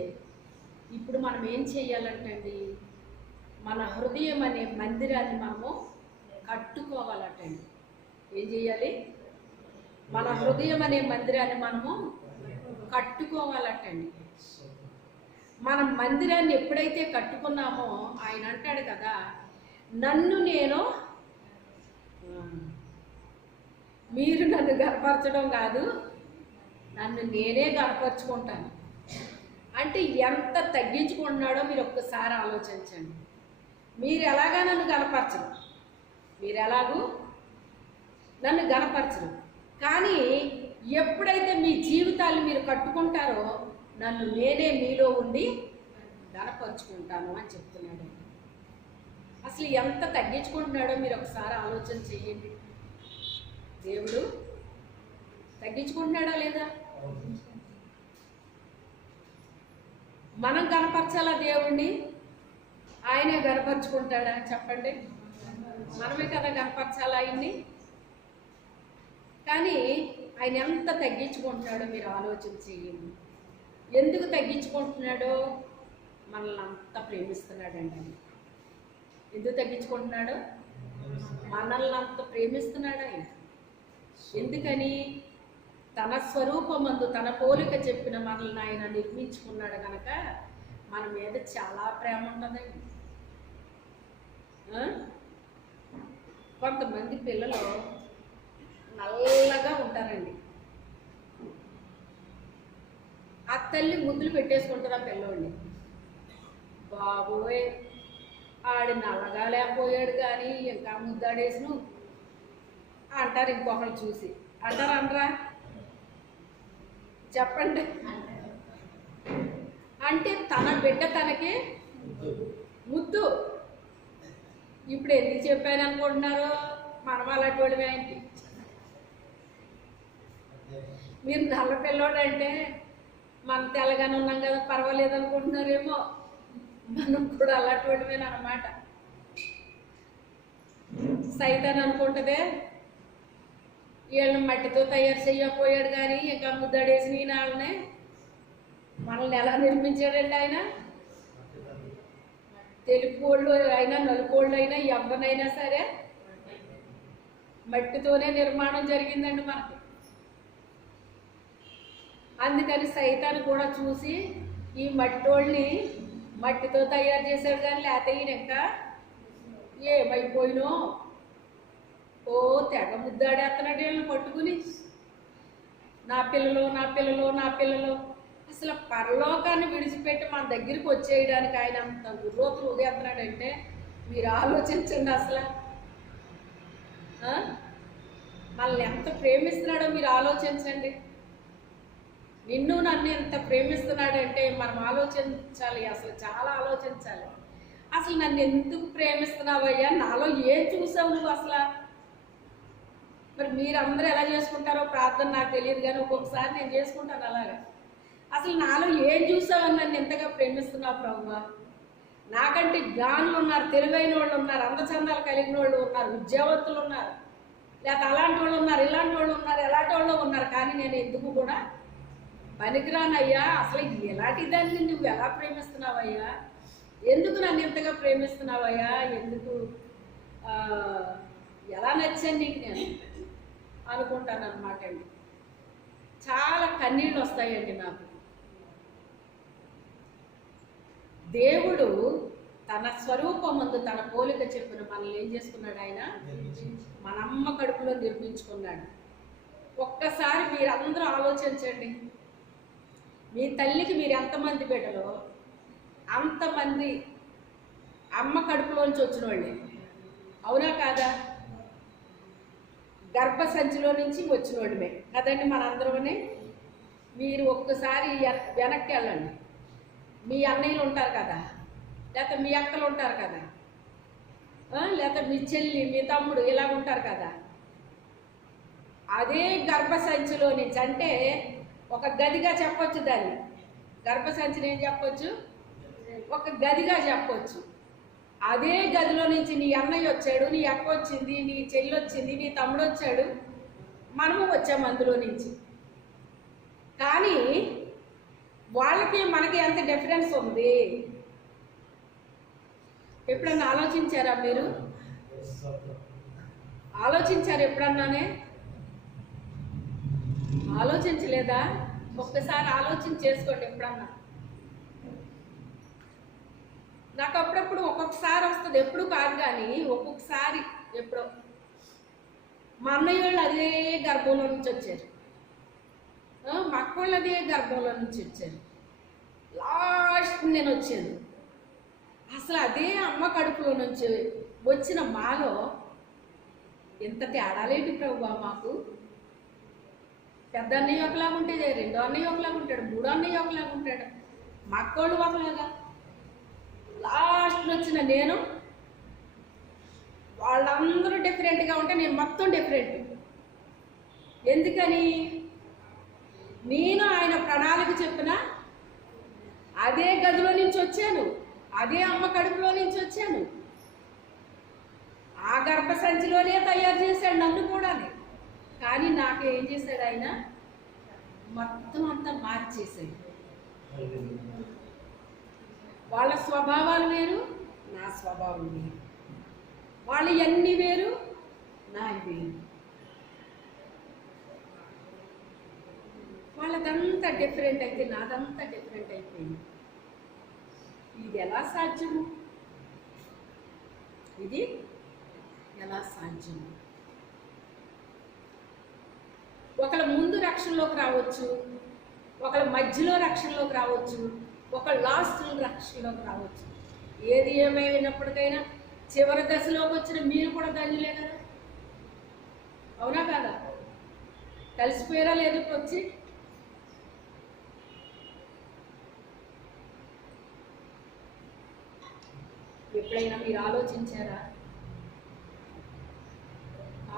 ఇప్పుడు మనం ఏం చేయాలంటండి? మన హృదయం అనే మందిరాన్ని మనము కట్టుకోవాలటండి. ఏం చేయాలి? మన హృదయం అనే మందిరాన్ని మనము కట్టుకోవాలటండి. మన మందిరాన్ని ఎప్పుడైతే కట్టుకున్నామో, ఆయన అంటాడు కదా, మీరు నన్ను గనపరచడం కాదు, నన్ను నేనే గనపరుచుకుంటాను. అంటే ఎంత తగ్గించుకుంటున్నాడో మీరు ఒక్కసారి ఆలోచించండి. మీరు ఎలాగా నన్ను గనపరచరు, మీరు ఎలాగూ నన్ను గనపరచరు, కానీ ఎప్పుడైతే మీ జీవితాలు మీరు కట్టుకుంటారో, నన్ను నేనే మీలో ఉండి గనపరుచుకుంటాను అని చెప్తున్నాడు. అసలు ఎంత తగ్గించుకుంటున్నాడో మీరు ఒకసారి ఆలోచన చెయ్యండి. దేవుడు తగ్గించుకుంటున్నాడా లేదా? మనం గనపరచాలా దేవుణ్ణి? ఆయనే గనపరుచుకుంటాడా? చెప్పండి. మనమే కదా గనపరచాలా ఆయన్ని. కానీ ఆయన ఎంత తగ్గించుకుంటున్నాడో మీరు ఆలోచన చెయ్యండి. ఎందుకు తగ్గించుకుంటున్నాడో? మనల్ని అంత ప్రేమిస్తున్నాడండి ఆయన. ఎందుకు తగ్గించుకుంటున్నాడు? మనల్ని అంత ప్రేమిస్తున్నాడు ఆయన. ఎందుకని? తన స్వరూపమందు తన పోలిక చెప్పిన మనల్ని ఆయన నిర్మించుకున్నాడు కనుక మన మీద చాలా ప్రేమ ఉంటుందండి. కొంతమంది పిల్లలు నల్లగా ఉంటారండి. ఆ తల్లి ముద్దులు పెట్టేసుకుంటుంది ఆ పిల్లోడిని. బాబోయ్, ఆడి నల్లగా లేకపోయాడు కానీ ఇంకా ముద్దాడేసిను అంటారు ఇంకొకరు చూసి. అంటారా? అనరా? చెప్పండి. అంటే తన బిడ్డ తనకి ముద్దు. ఇప్పుడు ఎందుకు చెప్పాను అనుకుంటున్నారు? మనం అలాంటి వాడివి ఏంటి? మీరు నల్ల పిల్లోడు అంటే మనం తెల్లగానే ఉన్నాం కదా పర్వాలేదు అనుకుంటున్నారేమో. మనం కూడా అలాంటి వాడివేనమాట. సైతాన్ అనుకుంటుందే వీళ్ళని మట్టితో తయారు చేయకపోయాడు కానీ ఇంకా ముద్దడేసి నేను వాళ్ళనే మనల్ని ఎలా నిర్మించాడండి ఆయన? తెలుపోళ్ళు అయినా నలుపోళ్ళు అయినా ఎవరినైనా సరే మట్టితోనే నిర్మాణం జరిగిందండి మనకి. అందుకని సైతాన్ కూడా చూసి ఈ మట్టోళ్ళని మట్టితో తయారు చేశాడు కానీ లేకపోతే ఈయన ఇంకా ఏమైపోయినో ఓ తెగ ముద్దాడేస్తున్నాడు వీళ్ళని పట్టుకుని. నా పిల్లలు నా పిల్లలు నా పిల్లలు. అసలు పరలోకాన్ని విడిచిపెట్టి మన దగ్గరికి వచ్చేయడానికి ఆయన అంత ఉర్రోతులు ఉదేస్తున్నాడంటే మీరు ఆలోచించండి. అసలు మనల్ని ఎంత ప్రేమిస్తున్నాడో మీరు ఆలోచించండి. నిన్ను నన్ను ఎంత ప్రేమిస్తున్నాడంటే మనం ఆలోచించాలి, అసలు చాలా ఆలోచించాలి. అసలు నన్ను ఎందుకు ప్రేమిస్తున్నావయ్యా, నాలో ఏం చూసావు నువ్వు అసలు? మరి మీరందరూ ఎలా చేసుకుంటారో ప్రార్థన నాకు తెలియదు, కానీ ఒక్కొక్కసారి నేను చేసుకుంటాను అలాగా. అసలు నాలో ఏం చూసావని నన్ను ఎంతగా ప్రేమిస్తున్నావు ప్రభువా? నాకంటే జ్ఞానులు ఉన్నారు, తెలివైన వాళ్ళు ఉన్నారు, అందచందాలు కలిగిన వాళ్ళు ఉన్నారు, విద్యావంతులు ఉన్నారు, లేకపోతే అలాంటి వాళ్ళు ఉన్నారు, ఇలాంటి వాళ్ళు ఉన్నారు, ఎలాంటి వాళ్ళు ఉన్నారు, కానీ నేను ఎందుకు కూడా పనికిరానయ్యా. అసలు ఎలాంటి దాన్ని నువ్వు ఎలా ప్రేమిస్తున్నావయ్యా? ఎందుకు నన్ను ఎంతగా ప్రేమిస్తున్నావయ్యా? ఎందుకు ఎలా నచ్చాను నీకు నేను అనుకుంటాను అన్నమాట అండి. చాలా కన్నీళ్ళు వస్తాయండి నాకు. దేవుడు తన స్వరూపమందు తన పోలిక చెప్పిన మనల్ని ఏం చేసుకున్నాడు? ఆయన మన అమ్మ కడుపులో నిర్మించుకున్నాడు. ఒక్కసారి మీరందరూ ఆలోచించండి. మీ తల్లికి మీరు ఎంతమంది బిడ్డలో అంతమంది అమ్మ కడుపులోంచి వచ్చిన వాళ్ళే, అవునా కాదా? గర్భసంచిలో నుంచి వచ్చిన వాళ్ళమే కదండి మనందరూనే. మీరు ఒక్కసారి వెనక్కి వెళ్ళండి. మీ అన్నయ్యలు ఉంటారు కదా, లేకపోతే మీ అక్కలు ఉంటారు కదా, లేకపోతే మీ చెల్లి మీ తమ్ముడు ఇలా ఉంటారు కదా. అదే గర్భసంచిలో నుంచి, అంటే ఒక గదిగా చెప్పొచ్చు దాన్ని, గర్భసంచిని ఏం చెప్పొచ్చు, ఒక గదిగా చెప్పొచ్చు. అదే గదిలో నుంచి నీ అన్నయ్య వచ్చాడు, నీ అక్క వచ్చింది, నీ చెల్లి వచ్చింది, నీ తమ్ముడు వచ్చాడు, మనము వచ్చాము అందులో నుంచి. కానీ వాళ్ళకి మనకి ఎంత డిఫరెన్స్ ఉంది ఎప్పుడన్నా ఆలోచించారా మీరు? ఆలోచించారు ఎప్పుడన్నానే? ఆలోచించలేదా? ఒక్కసారి ఆలోచన చేసుకోండి ఎప్పుడన్నా. నాకు అప్పుడప్పుడు ఒక్కొక్కసారి వస్తుంది, ఎప్పుడు కాదు కానీ ఒక్కొక్కసారి ఎప్పుడో. మా అన్నయ్య వాళ్ళు అదే గర్భంలో నుంచి వచ్చారు, మా అక్క వాళ్ళు అదే గర్భంలో నుంచి వచ్చారు, లాస్ట్ నేను వచ్చాను. అసలు అదే అమ్మ కడుపులో నుంచి వచ్చిన మాలో ఎంత తేడాలేంటి ప్రభువా మాకు? పెద్ద అన్నయ్య ఒకలాగా ఉంటే, రెండో అన్నయ్య ఒకలాగా ఉంటాడు, మూడో అన్నయ్య ఒకలాగా ఉంటాడు, మా అక్కోళ్ళు ఒకలాగా. లాస్ట్లో వచ్చిన నేను, వాళ్ళందరూ డిఫరెంట్గా ఉంటే నేను మొత్తం డిఫరెంట్. ఎందుకని? నేను ఆయన ప్రణాళిక చెప్పిన అదే గదిలో నుంచి వచ్చాను, అదే అమ్మ కడుపులో నుంచి వచ్చాను, ఆ గర్భసంచిలోనే తయారు చేశాడు నన్ను కూడా. కానీ నాకు ఏం చేశాడు ఆయన? మొత్తం అంతా మార్చేశాడు. వాళ్ళ స్వభావాలు వేరు, నా స్వభావం వేరు, వాళ్ళు ఎన్ని వేరు, నా వేరు. వాళ్ళదంతా డిఫరెంట్ అయితే నాదంతా డిఫరెంట్ అయిపోయింది. ఇది ఎలా సాధ్యము? ఇది ఎలా సాధ్యము? ఒకళ్ళ ముందు రక్షణలోకి రావచ్చు, ఒకళ్ళ మధ్యలో రక్షణలోకి రావచ్చు, ఒక లాస్ట్ రక్షణలోకి రావచ్చు. ఏది ఏమైనప్పటికైనా చివరి దశలోకి వచ్చిన మీరు కూడా ధన్యులే కదా, అవునా కాదా? కలిసిపోయారా లేదు వచ్చి? ఎప్పుడైనా మీరు ఆలోచించారా?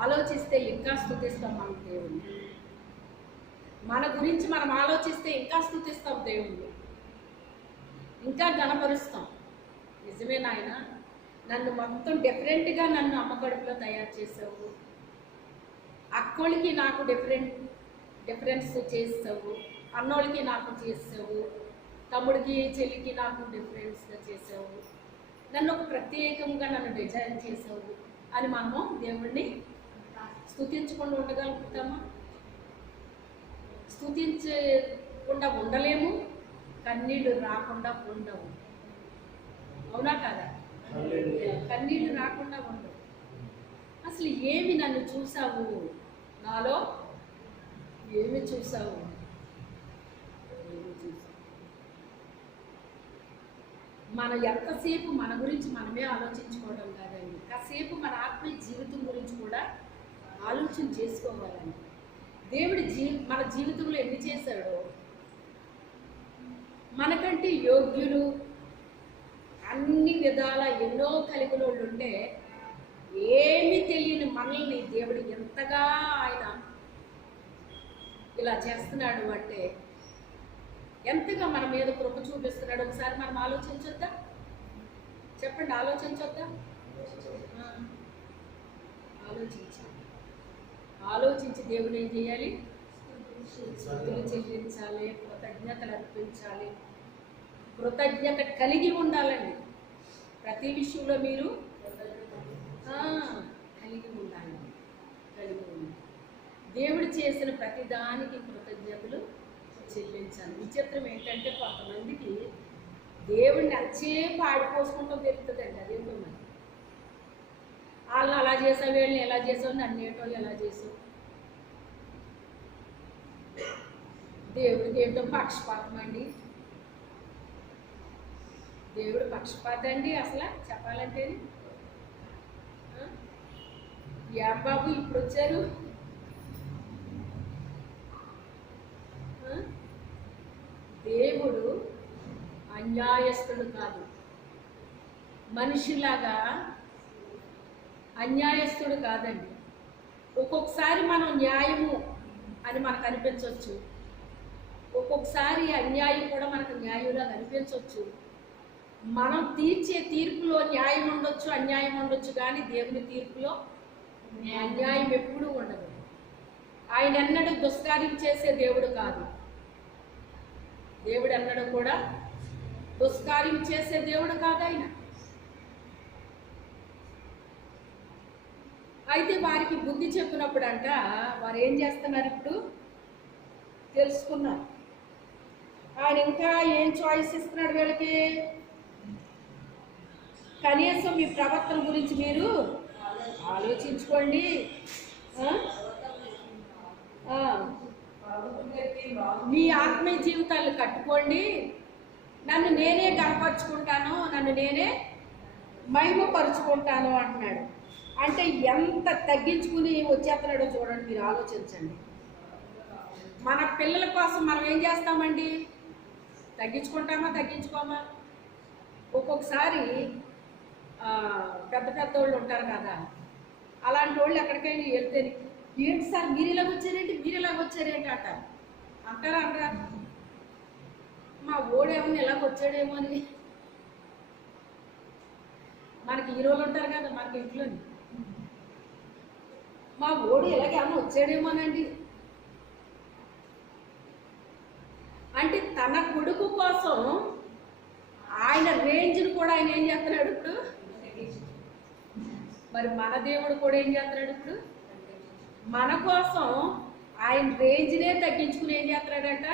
ఆలోచిస్తే ఇంకా స్తుతిస్తాం మన దేవుణ్ణి. మన గురించి మనం ఆలోచిస్తే ఇంకా స్తుతిస్తాం దేవుణ్ణి, ఇంకా గణపరుస్తాం. నిజమే నాయన, నన్ను మొత్తం డిఫరెంట్గా నన్ను అమ్మ కడుపులో తయారు చేసావు, అక్కోళ్ళకి నాకు డిఫరెన్స్ చేసావు, అన్నోళ్ళకి నాకు చేసావు, తమ్ముడికి చెల్లికి నాకు డిఫరెన్స్గా చేసావు, నన్ను ఒక ప్రత్యేకంగా నన్ను డిజైన్ చేసావు అని మనము దేవుణ్ణి స్తుతించకుండా ఉండగలుగుతామా? స్తుతించకుండా ఉండలేము, కన్నీళ్ళు రాకుండా ఉండవు. అవునా కదా? కన్నీళ్ళు రాకుండా ఉండవు. అసలు ఏమి నన్ను చూసావు, నాలో ఏమి చూసావు, ఏమి చూసావు? మనం ఎంతసేపు మన గురించి మనమే ఆలోచించుకోవడం కాదండి, కాసేపు మన ఆత్మీయ జీవితం గురించి కూడా ఆలోచన చేసుకోవాలండి. దేవుడి మన జీవితంలో ఎన్ని చేశాడో, మనకంటే యోగ్యులు అన్ని విధాల ఎన్నో కలిగిన వాళ్ళు ఉంటే ఏమీ తెలియని మనల్ని దేవుడు ఎంతగా ఆయన ఇలా చేస్తున్నాడు అంటే, ఎంతగా మన మీద కృప చూపిస్తున్నాడు. ఒకసారి మనం ఆలోచించొద్దా? చెప్పండి, ఆలోచించొద్దా? ఆలోచించాలి. ఆలోచించి దేవుడు ఏం చేయాలి? స్తుతులు చెల్లించాలి, కృతజ్ఞతలు అర్పించాలి. కృతజ్ఞత కలిగి ఉండాలండి. ప్రతి విషయంలో మీరు కలిగి ఉండాలి. కలిగి ఉండాలి. దేవుడు చేసిన ప్రతి దానికి కృతజ్ఞతలు చెల్లించాలి. విచిత్రం ఏంటంటే, కొంతమందికి దేవుడిని అంచేపు ఆడిపోసుకుంటాం తెలుస్తుందండి. అదేంటో మరి వాళ్ళని అలా చేసావు, వీళ్ళని ఎలా చేసావు, నన్ను ఏంటో ఎలా చేసావు. దేవుడికి ఏంటో పక్షపాతం అండి. దేవుడు పక్షపాత అండి అసలు చెప్పాలంటే. ఏం బాబు ఇప్పుడు వచ్చారు? దేవుడు అన్యాయస్తుడు కాదు, మనిషిలాగా అన్యాయస్తుడు కాదండి. ఒక్కొక్కసారి మనం న్యాయము అని మనకు అనిపించవచ్చు, ఒక్కొక్కసారి అన్యాయం కూడా మనకు న్యాయంలా అనిపించవచ్చు. మనం తీర్చే తీర్పులో న్యాయం ఉండొచ్చు, అన్యాయం ఉండొచ్చు, కానీ దేవుని తీర్పులో అన్యాయం ఎప్పుడూ ఉండదు. ఆయన ఎన్నడూ దుష్కార్యం చేసే దేవుడు కాదు. దేవుడు ఎన్నడూ కూడా దుష్కార్యం చేసే దేవుడు కాదు ఆయన. అయితే వారికి బుద్ధి చెప్పినప్పుడు అంట, వారు ఏం చేస్తున్నారు? ఇప్పుడు తెలుసుకున్నారు. ఆయన ఇంకా ఏం చాయిస్ ఇస్తున్నాడు వీళ్ళకి? కనీసం మీ ప్రవర్తన గురించి మీరు ఆలోచించుకోండి. మీ ఆత్మీయ జీవితాలు కట్టుకోండి. నన్ను నేనే కనపరుచుకుంటాను, నన్ను నేనే మహిమపరుచుకుంటాను అంటున్నాడు. అంటే ఎంత తగ్గించుకుని వచ్చేస్తున్నాడో చూడండి, మీరు ఆలోచించండి. మన పిల్లల కోసం మనం ఏం చేస్తామండి? తగ్గించుకుంటామా, తగ్గించుకోమా? ఒక్కొక్కసారి పెద్ద పెద్ద వాళ్ళు ఉంటారు కదా, అలాంటి వాళ్ళు ఎక్కడికైనా వెళ్తే, ఏంటి సార్ మీరు ఇలాగ వచ్చారేంటి, మీరు ఇలాగ వచ్చారేంటి అంటారు. అంటారా? మా ఓడేమన్నా ఇలాగ వచ్చాడేమో అని. మనకి హీరోలు ఉంటారు కదా మనకి ఇంట్లోని, మా ఓడు ఇలాగేమన్నా వచ్చాడేమోనండి. అంటే తన కొడుకు కోసం ఆయన రేంజ్ని కూడా ఆయన ఏం చేస్తున్నాడు ఇప్పుడు? మరి మన దేవుడు కూడా ఏం చేస్తున్నాడు ఇప్పుడు? మన కోసం ఆయన రేంజ్నే తగ్గించుకుని ఏం చేస్తున్నాడట?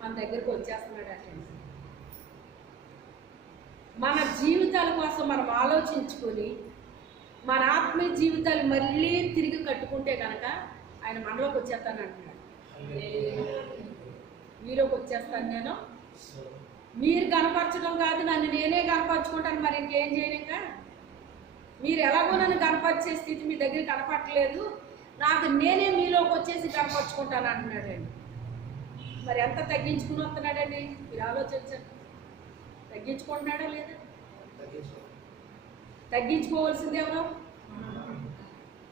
మన దగ్గరకు వచ్చేస్తున్నాడట. మన జీవితాల కోసం మనం ఆలోచించుకొని మన ఆత్మీయ జీవితాలు మళ్ళీ తిరిగి కట్టుకుంటే కనుక ఆయన మనలోకి వచ్చేస్తాను అంటున్నాడు. మీలోకి వచ్చేస్తాను నేను. మీరు కనపరచడం కాదు, నన్ను నేనే కనపరుచుకుంటాను. మరి ఇంకేం చేయను? ఇంకా మీరు ఎలాగో నన్ను కనపరిచే స్థితి మీ దగ్గర కనపడలేదు, నాకు నేనే మీలోకి వచ్చేసి కనపరుచుకుంటాను అంటున్నాడండి. మరి ఎంత తగ్గించుకుని వస్తున్నాడండి? మీరు ఆలోచించండి. తగ్గించుకుంటున్నాడా లేదా? తగ్గించుకోవాల్సింది ఎవరు?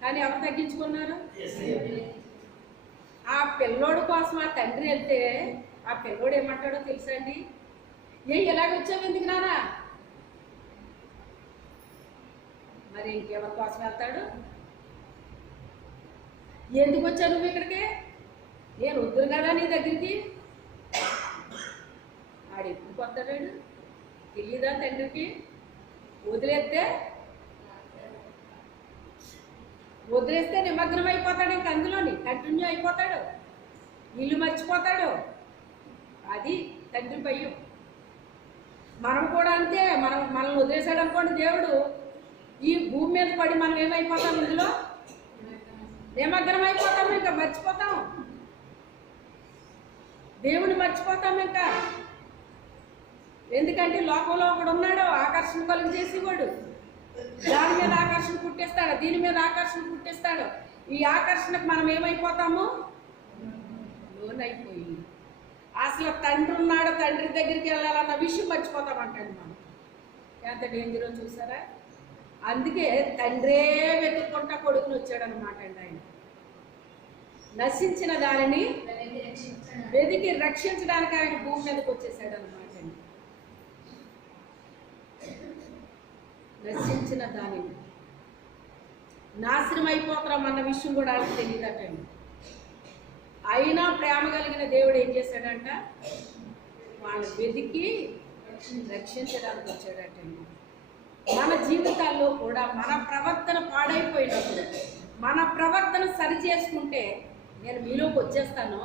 కానీ ఎవరు తగ్గించుకున్నారు? ఆ పిల్లోడు కోసం ఆ తండ్రి వెళ్తే ఆ పిల్లోడు ఏమంటాడో తెలుసా అండి? ఎలాగ వచ్చావు, ఎందుకు నానా? మరి ఇంకెవరి కోసం వెళ్తాడు? ఎందుకు వచ్చావు నువ్వు ఇక్కడికి? నేను వద్దురు కదా నీ దగ్గరికి. ఆడు ఎప్పుడు కొత్తాడు? తెలియదా తండ్రికి? వదిలేస్తే నిమగ్నం అయిపోతాడు, ఇంక అందులోని కంటిన్యూ అయిపోతాడు, ఇల్లు మర్చిపోతాడు. అది తండ్రి భయం. మనం కూడా అంతే. మనల్ని వదిలేశాడు అనుకోండి దేవుడు, ఈ భూమి మీద పడి మనం ఏమైపోతాం, ఇందులో నిమగ్నం అయిపోతాం, ఇంకా మర్చిపోతాం, దేవుని మర్చిపోతాం ఇంకా. ఎందుకంటే లోకంలో ఒకడు ఉన్నాడు ఆకర్షణ కలుగు చేసేవాడు, దాని మీద ఆకర్షణ పుట్టిస్తాడు, దీని మీద ఆకర్షణ పుట్టిస్తాడు. ఈ ఆకర్షణకు మనం ఏమైపోతాము, లోనైపోయి అసలు తండ్రి ఉన్నాడు, తండ్రి దగ్గరికి వెళ్ళాలన్న విషయం మర్చిపోతామంటాడు. మనం ఎంత డేంజరో చూసారా. అందుకే తండ్రే వెతుక్కుంటా కొడుకుని వచ్చాడనమాట అండి. ఆయన నశించిన దానిని వెతికి రక్షించడానికి ఆయన భూమి మీదకి వచ్చేసాడు అనమాట అండి. నశించిన దానిని నాశనం అయిపోతాం అన్న విషయం కూడా వాళ్ళకి తెలియదటండి. అయినా ప్రేమ కలిగిన దేవుడు ఏం చేశాడంట, వాళ్ళని వెతికి రక్షించడానికి వచ్చాడటండి. మన జీవితాల్లో కూడా మన ప్రవర్తన పాడైపోయినప్పుడు మన ప్రవర్తన సరి చేసుకుంటే నేను మీలోకి వచ్చేస్తాను,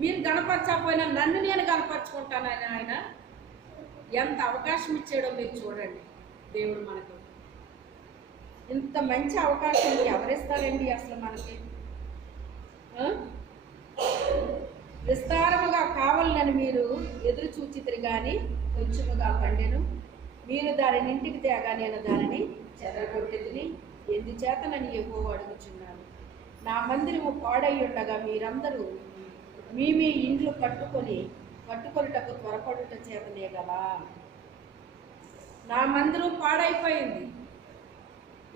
మీరు కనపరచకపోయినా నన్ను నేను కనపరుచుకుంటానని ఆయన ఎంత అవకాశం ఇచ్చాడో మీరు చూడండి. దేవుడు మనకు ఇంత మంచి అవకాశం ఎవరిస్తారండి అసలు మనకి? విస్తారముగా కావాలని మీరు ఎదురు చూచితిరి కానీ కొంచెముగా పండెను, మీరు దానిని ఇంటికి తేగా నేను దానిని చెదరగొట్టేదిని ఎందుచేతనని యెహోవా అడుగుచున్నాను. నా మందిరము పాడై ఉండగా మీరందరూ మీ ఇండ్లు కట్టుకొనుటకు త్వరపడుట చేతనే గలా. నా మందిరం పాడైపోయింది.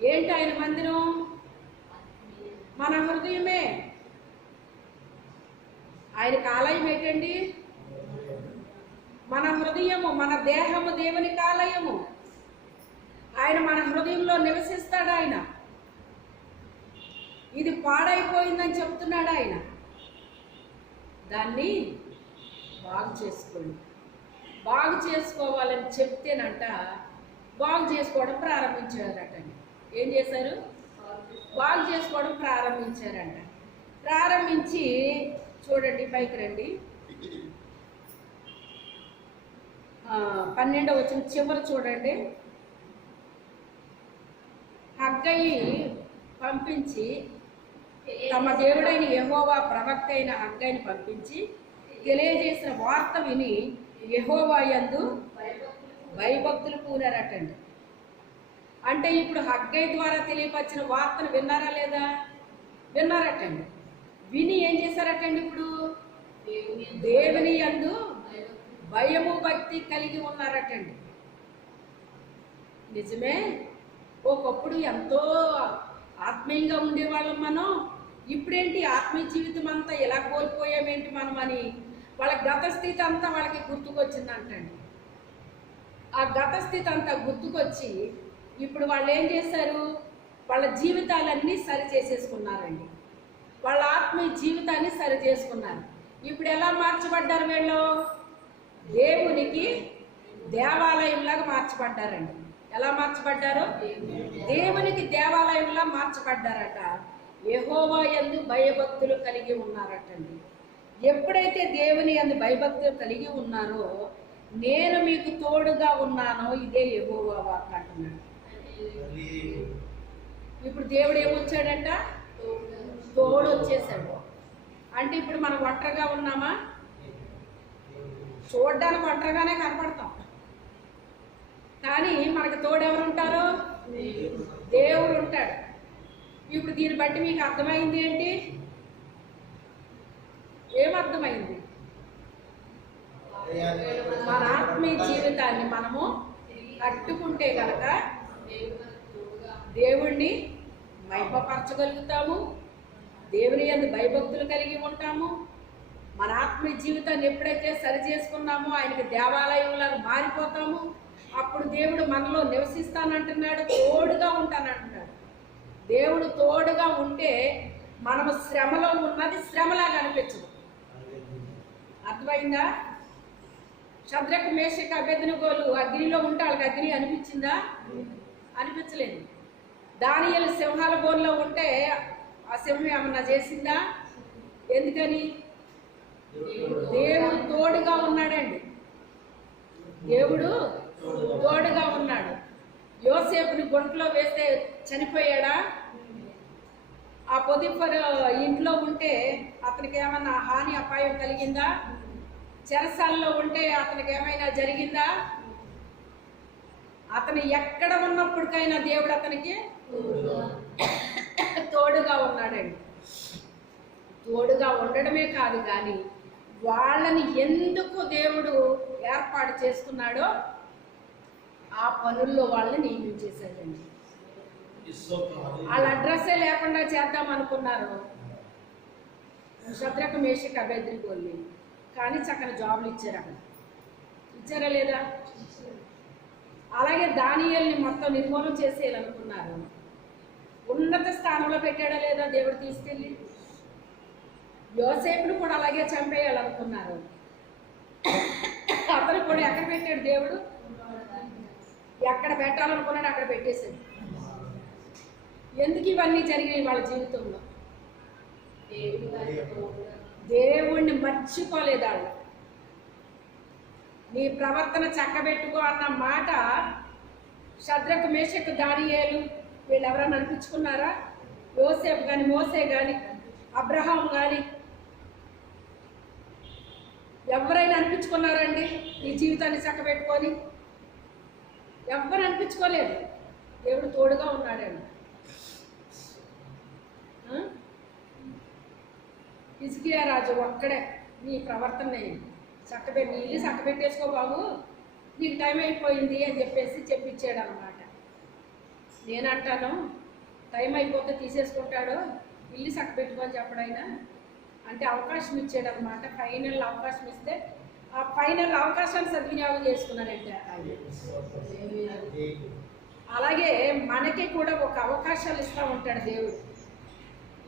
ఏంటి ఆయన మందిరం? మన హృదయమే. ఆయనకి ఆలయం ఏంటండి? మన హృదయము, మన దేహము దేవునికి ఆలయము. ఆయన మన హృదయంలో నివసిస్తాడు. ఆయన ఇది పాడైపోయిందని చెప్తున్నాడు ఆయన. దాన్ని బాగు చేసుకోండి. బాగు చేసుకోవాలని చెప్తేనంట బాగు చేసుకోవడం ప్రారంభించారటండి. ఏం చేశారు? బాగు చేసుకోవడం ప్రారంభించారంట. ప్రారంభించి చూడండి, పైకి రండి. 12వ వచనం చివరి చూడండి. హగ్గయి పంపించి, తమ దేవుడైన యెహోవా ప్రవక్త అయిన హగ్గయిని పంపించి తెలియజేసిన వార్త విని యెహోవా యందు భయభక్తులు పూనారటండి. అంటే ఇప్పుడు హగ్గయి ద్వారా తెలియపరిచిన వార్తను విన్నారా లేదా? విన్నారటండి. విని ఏం చేశారటండి? ఇప్పుడు దేవుని యందు భయము భక్తి కలిగి ఉన్నారటండి. నిజమే, ఒకప్పుడు ఎంతో ఆత్మీయంగా ఉండేవాళ్ళం మనం. ఇప్పుడేంటి ఆత్మీయ జీవితం అంతా ఎలా కోల్పోయామేంటి మనం అని వాళ్ళ గత స్థితి అంతా వాళ్ళకి గుర్తుకొచ్చిందంటండి. ఆ గత స్థితి అంతా గుర్తుకొచ్చి ఇప్పుడు వాళ్ళు ఏం చేశారు? వాళ్ళ జీవితాలన్నీ సరి చేసేసుకున్నారండి. వాళ్ళ ఆత్మీయ జీవితాన్ని సరి చేసుకున్నారు. ఇప్పుడు ఎలా మార్చబడ్డారు వీళ్ళు? దేవునికి దేవాలయంలాగా మార్చబడ్డారండి. ఎలా మార్చబడ్డారు? దేవునికి దేవాలయంలా మార్చబడ్డారట. యెహోవా యందు భయభక్తులు కలిగి ఉన్నారటండి. ఎప్పుడైతే దేవుని యందు భయభక్తులు కలిగి ఉన్నారో నేను మీకు తోడుగా ఉన్నానో ఇదే యెహోవా వాక్కు అంటున్నాడు. ఇప్పుడు దేవుడు ఏమొచ్చాడంట? తోడు వచ్చేసాడు. అంటే ఇప్పుడు మనం ఒంటరిగా ఉన్నామా? చూడడానికి ఒంటరిగానే కనపడతాం, కానీ మనకు తోడు ఎవరు ఉంటారు? దేవుడు ఉంటాడు. ఇప్పుడు దీన్ని బట్టి మీకు అర్థమైంది ఏంటి? ఏమర్థమైంది? మన ఆత్మీయ జీవితాన్ని మనము కట్టుకుంటే కనుక దేవుణ్ణి మహిమపరచగలుగుతాము, దేవుని యందు భయభక్తులు కలిగి ఉంటాము. మన ఆత్మీయ జీవితాన్ని ఎప్పుడైతే సరి చేసుకున్నామో ఆయనకి దేవాలయంలో మారిపోతాము. అప్పుడు దేవుడు మనలో నివసిస్తానంటున్నాడు, తోడుగా ఉంటానంటున్నాడు. దేవుడు తోడుగా ఉంటే మనము శ్రమలో ఉన్నది శ్రమలాగా అనిపించదు. అర్థమైందా? శద్రకు మేషకు అబేద్నెగోలు అగ్నిలో ఉంటే వాళ్ళకి అగ్ని అనిపించిందా? అనిపించలేదు. దానియేలు సింహాల బోన్లో ఉంటే ఆ సింహం ఏమన్నా చేసిందా? ఎందుకని? దేవుడు తోడుగా ఉన్నాడండి. దేవుడు తోడుగా ఉన్నాడు. యోసేపుని గొంట్లో వేస్తే చనిపోయాడా? ఆ పొతిఫర్ ఇంట్లో ఉంటే అతనికి ఏమన్నా హాని అపాయం కలిగిందా? చెరసాల్లో ఉంటే అతనికి ఏమైనా జరిగిందా? అతను ఎక్కడ ఉన్నప్పటికైనా దేవుడు అతనికి తోడుగా ఉన్నాడండి. తోడుగా ఉండడమే కాదు కానీ వాళ్ళని ఎందుకు దేవుడు ఏర్పాటు చేస్తున్నాడో ఆ పనుల్లో వాళ్ళని నియమించేశాడండి. వాళ్ళ అడ్రస్సే లేకుండా చేద్దాం అనుకున్నారు శద్రకు, మేషకు, అబేద్నెగోల్ని. కానీ చక్కని జాబులు ఇచ్చారు అక్కడ. ఇచ్చారా లేదా? అలాగే దానియేలుని మొత్తం నిర్మూలన చేసేయాలనుకున్నారు. ఉన్నత స్థానంలో పెట్టాడా లేదా దేవుడు తీసుకెళ్ళి? యోసేపును కూడా అలాగే చంపేయాలనుకున్నారు. అతను కూడా ఎక్కడ పెట్టాడు దేవుడు? ఎక్కడ పెట్టాలనుకున్నాడు అక్కడ పెట్టేశాడు. ఎందుకు ఇవన్నీ జరిగినాయి వాళ్ళ జీవితంలో? దేవుణ్ణి మర్చిపోలేదు వాళ్ళు. నీ ప్రవర్తన చక్కబెట్టుకో అన్న మాట శద్రకు, మేషకు, దానియేలు వీళ్ళు ఎవరైనా అనిపించుకున్నారా? యోసేపు కానీ, మోసే కానీ, అబ్రహాం కానీ ఎవరైనా అనిపించుకున్నారండి ఈ జీవితాన్ని చక్కబెట్టుకొని? ఎవరు అనిపించుకోలేదు. దేవుడు తోడుగా ఉన్నాడండి. హిజ్కియా రాజు ఒక్కడే నీ ప్రవర్తన నీ ఇల్లు చక్కబెట్టేసుకో బాబు, నీకు టైం అయిపోయింది అని చెప్పించాడు అనమాట. నేనంటాను టైం అయిపోతే తీసేసుకుంటాడు, ఇల్లు చక్కబెట్టుకొని చెప్పడైనా అంటే అవకాశం ఇచ్చాడు అనమాట. ఫైనల్ అవకాశం ఇస్తే ఆ ఫైనల్ అవకాశాన్ని సద్వినియోగం చేసుకున్నాడంటే ఆయన. అలాగే మనకి కూడా ఒక అవకాశాలు ఇస్తూ ఉంటాడు దేవుడు.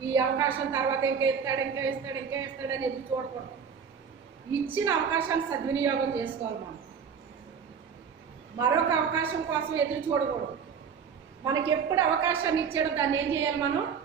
ఈ అవకాశం తర్వాత ఇంకా ఇస్తాడని ఎదురు చూడకూడదు. ఇచ్చిన అవకాశాన్ని సద్వినియోగం చేసుకోవాలి. మనం మరొక అవకాశం కోసం ఎదురు చూడకూడదు. మనకి ఎప్పుడు అవకాశాన్ని ఇచ్చాడో దాన్ని ఏం చేయాలి? మనం